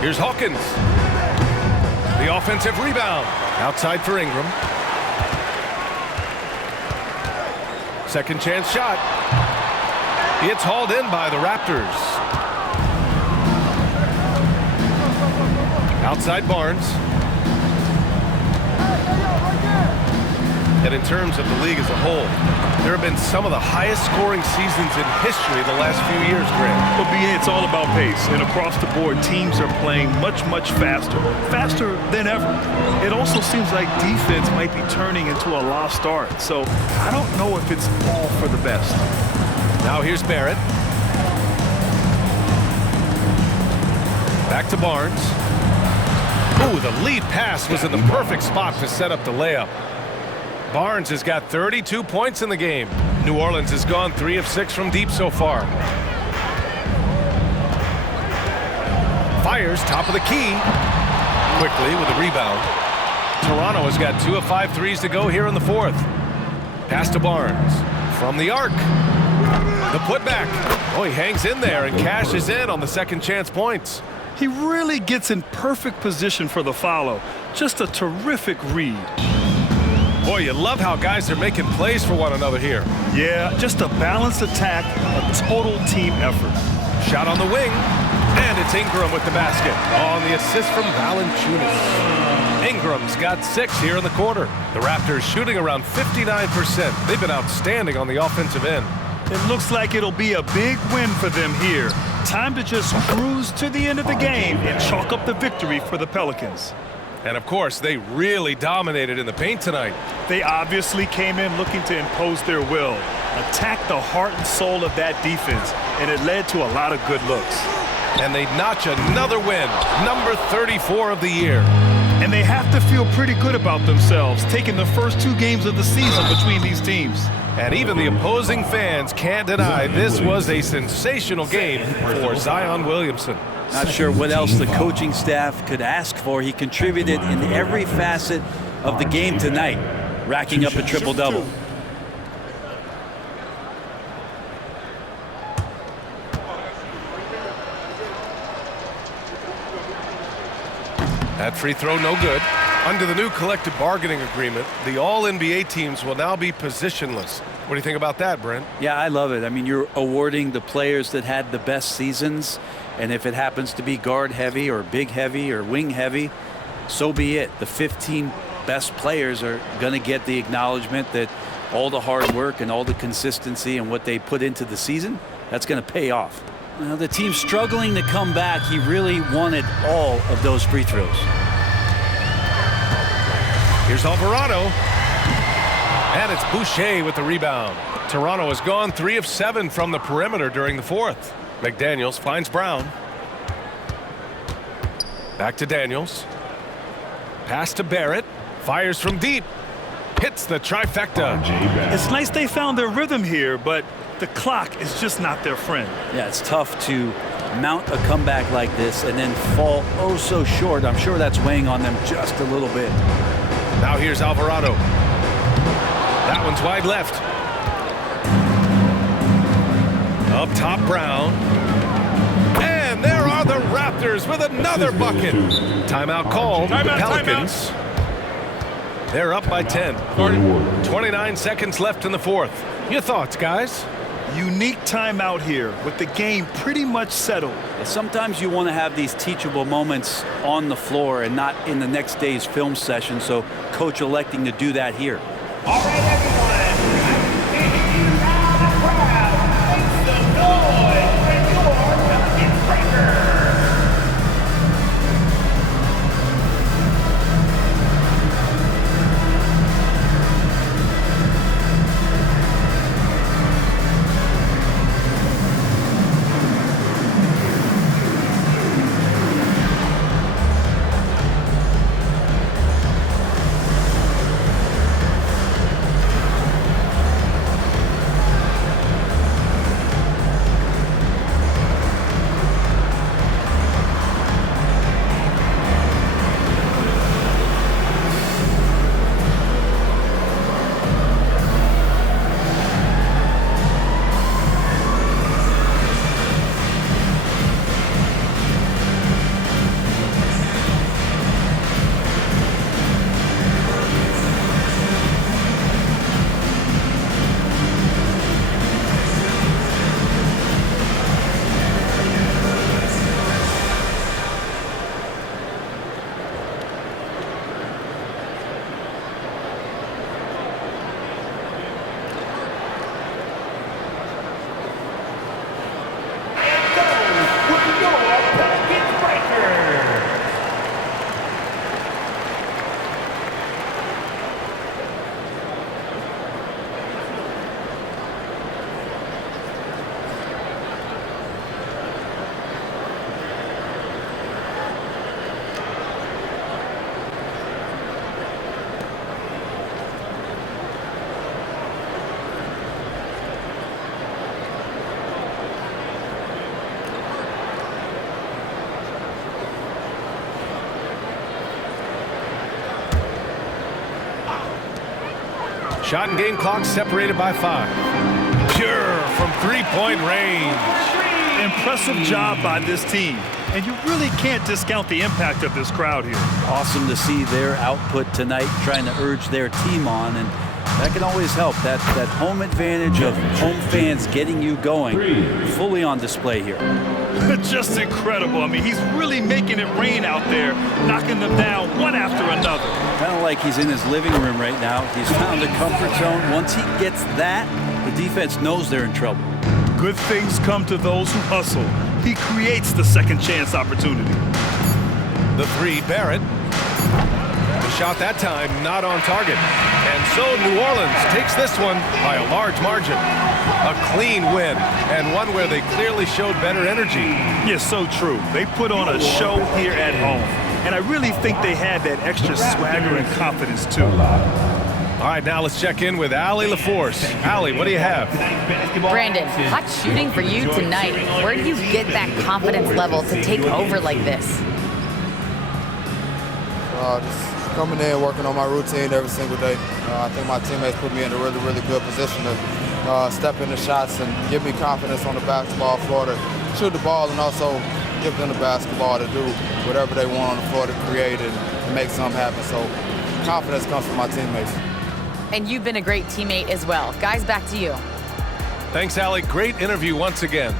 Here's Hawkins. The offensive rebound. Outside for Ingram. Second chance shot. It's hauled in by the Raptors. Outside Barnes. And in terms of the league as a whole, there have been some of the highest scoring seasons in history the last few years, Grant. Well, BA, it's all about pace. And across the board, teams are playing much, much faster. Faster than ever. It also seems like defense might be turning into a lost art. So I don't know if it's all for the best. Now here's Barrett. Back to Barnes. Ooh, the lead pass was in the perfect spot to set up the layup. Barnes has got 32 points in the game. New Orleans has gone 3 of 6 from deep so far. Fires top of the key. Quickly with a rebound. Toronto has got 2 of 5 threes to go here in the fourth. Pass to Barnes. From the arc. The putback. Oh, he hangs in there and cashes in on the second chance points. He really gets in perfect position for the follow. Just a terrific read. Boy, you love how guys are making plays for one another here. Yeah, just a balanced attack, a total team effort. Shot on the wing, and it's Ingram with the basket on the assist from Valanciunas. Ingram's got 6 here in the quarter. The Raptors shooting around 59%. They've been outstanding on the offensive end. It looks like it'll be a big win for them here. Time to just cruise to the end of the game and chalk up the victory for the Pelicans. And of course, they really dominated in the paint tonight. They obviously came in looking to impose their will, attack the heart and soul of that defense, and it led to a lot of good looks. And they notch another win, number 34 of the year. And they have to feel pretty good about themselves, taking the first 2 games of the season between these teams. And even the opposing fans can't deny this was a sensational game for Zion Williamson. Not sure what else the coaching staff could ask for. He contributed in every facet of the game tonight, racking up a triple-double. That free throw no good. Under the new collective bargaining agreement, the All-NBA teams will now be positionless. What do you think about that, Brent? Yeah, I love it. I mean, you're awarding the players that had the best seasons, and if it happens to be guard heavy or big heavy or wing heavy, so be it. The 15 best players are going to get the acknowledgement that all the hard work and all the consistency and what they put into the season, that's going to pay off. Now, the team struggling to come back, he really wanted all of those free throws. Here's Alvarado. And it's Boucher with the rebound. Toronto has gone 3 of 7 from the perimeter during the 4th. McDaniels finds Brown. Back to Daniels. Pass to Barrett. Fires from deep. Hits the trifecta. It's nice they found their rhythm here, but the clock is just not their friend. Yeah, it's tough to mount a comeback like this and then fall oh so short. I'm sure that's weighing on them just a little bit. Now here's Alvarado. That one's wide left. Up top, Brown. And there are the Raptors with another bucket. Timeout called. The Pelicans. They're up by 10. 29 seconds left in the 4th. Your thoughts, guys? Unique timeout here with the game pretty much settled. Sometimes you want to have these teachable moments on the floor and not in the next day's film session, so coach electing to do that here. All right, everyone. Around the crowd. Make some noise for your Pelicans breaker. Shot and game clock separated by 5. Pure from three-point range. Impressive job by this team. And you really can't discount the impact of this crowd here. Awesome to see their output tonight, trying to urge their team on. And That can always help. That home advantage of home fans getting you going, fully on display here. Just incredible. I mean, he's really making it rain out there, knocking them down one after another. Kind of like he's in his living room right now. He's found a comfort zone. Once he gets that, the defense knows they're in trouble. Good things come to those who hustle. He creates the second chance opportunity. The three, Barrett. The shot that time not on target. And so New Orleans takes this one by a large margin. A clean win, and one where they clearly showed better energy. Yes, so true. They put on a show here at home. And I really think they had that extra swagger and confidence, too. All right, now let's check in with Allie LaForce. Allie, what do you have? Brandon, hot shooting for you tonight. Where do you get that confidence level to take over like this? Just coming in, working on my routine every single day. I think my teammates put me in a really, really good position to step into shots and give me confidence on the basketball floor to shoot the ball and also give them the basketball to do whatever they want on the floor to create and make something happen. So confidence comes from my teammates. And you've been a great teammate as well. Guys, back to you. Thanks, Allie. Great interview once again.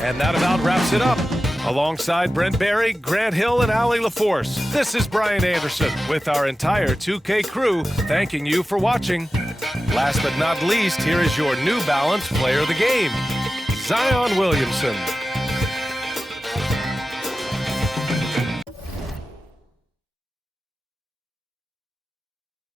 And that about wraps it up. Alongside Brent Barry, Grant Hill, and Allie LaForce, this is Brian Anderson with our entire 2K crew thanking you for watching. Last but not least, here is your New Balance Player of the Game, Zion Williamson.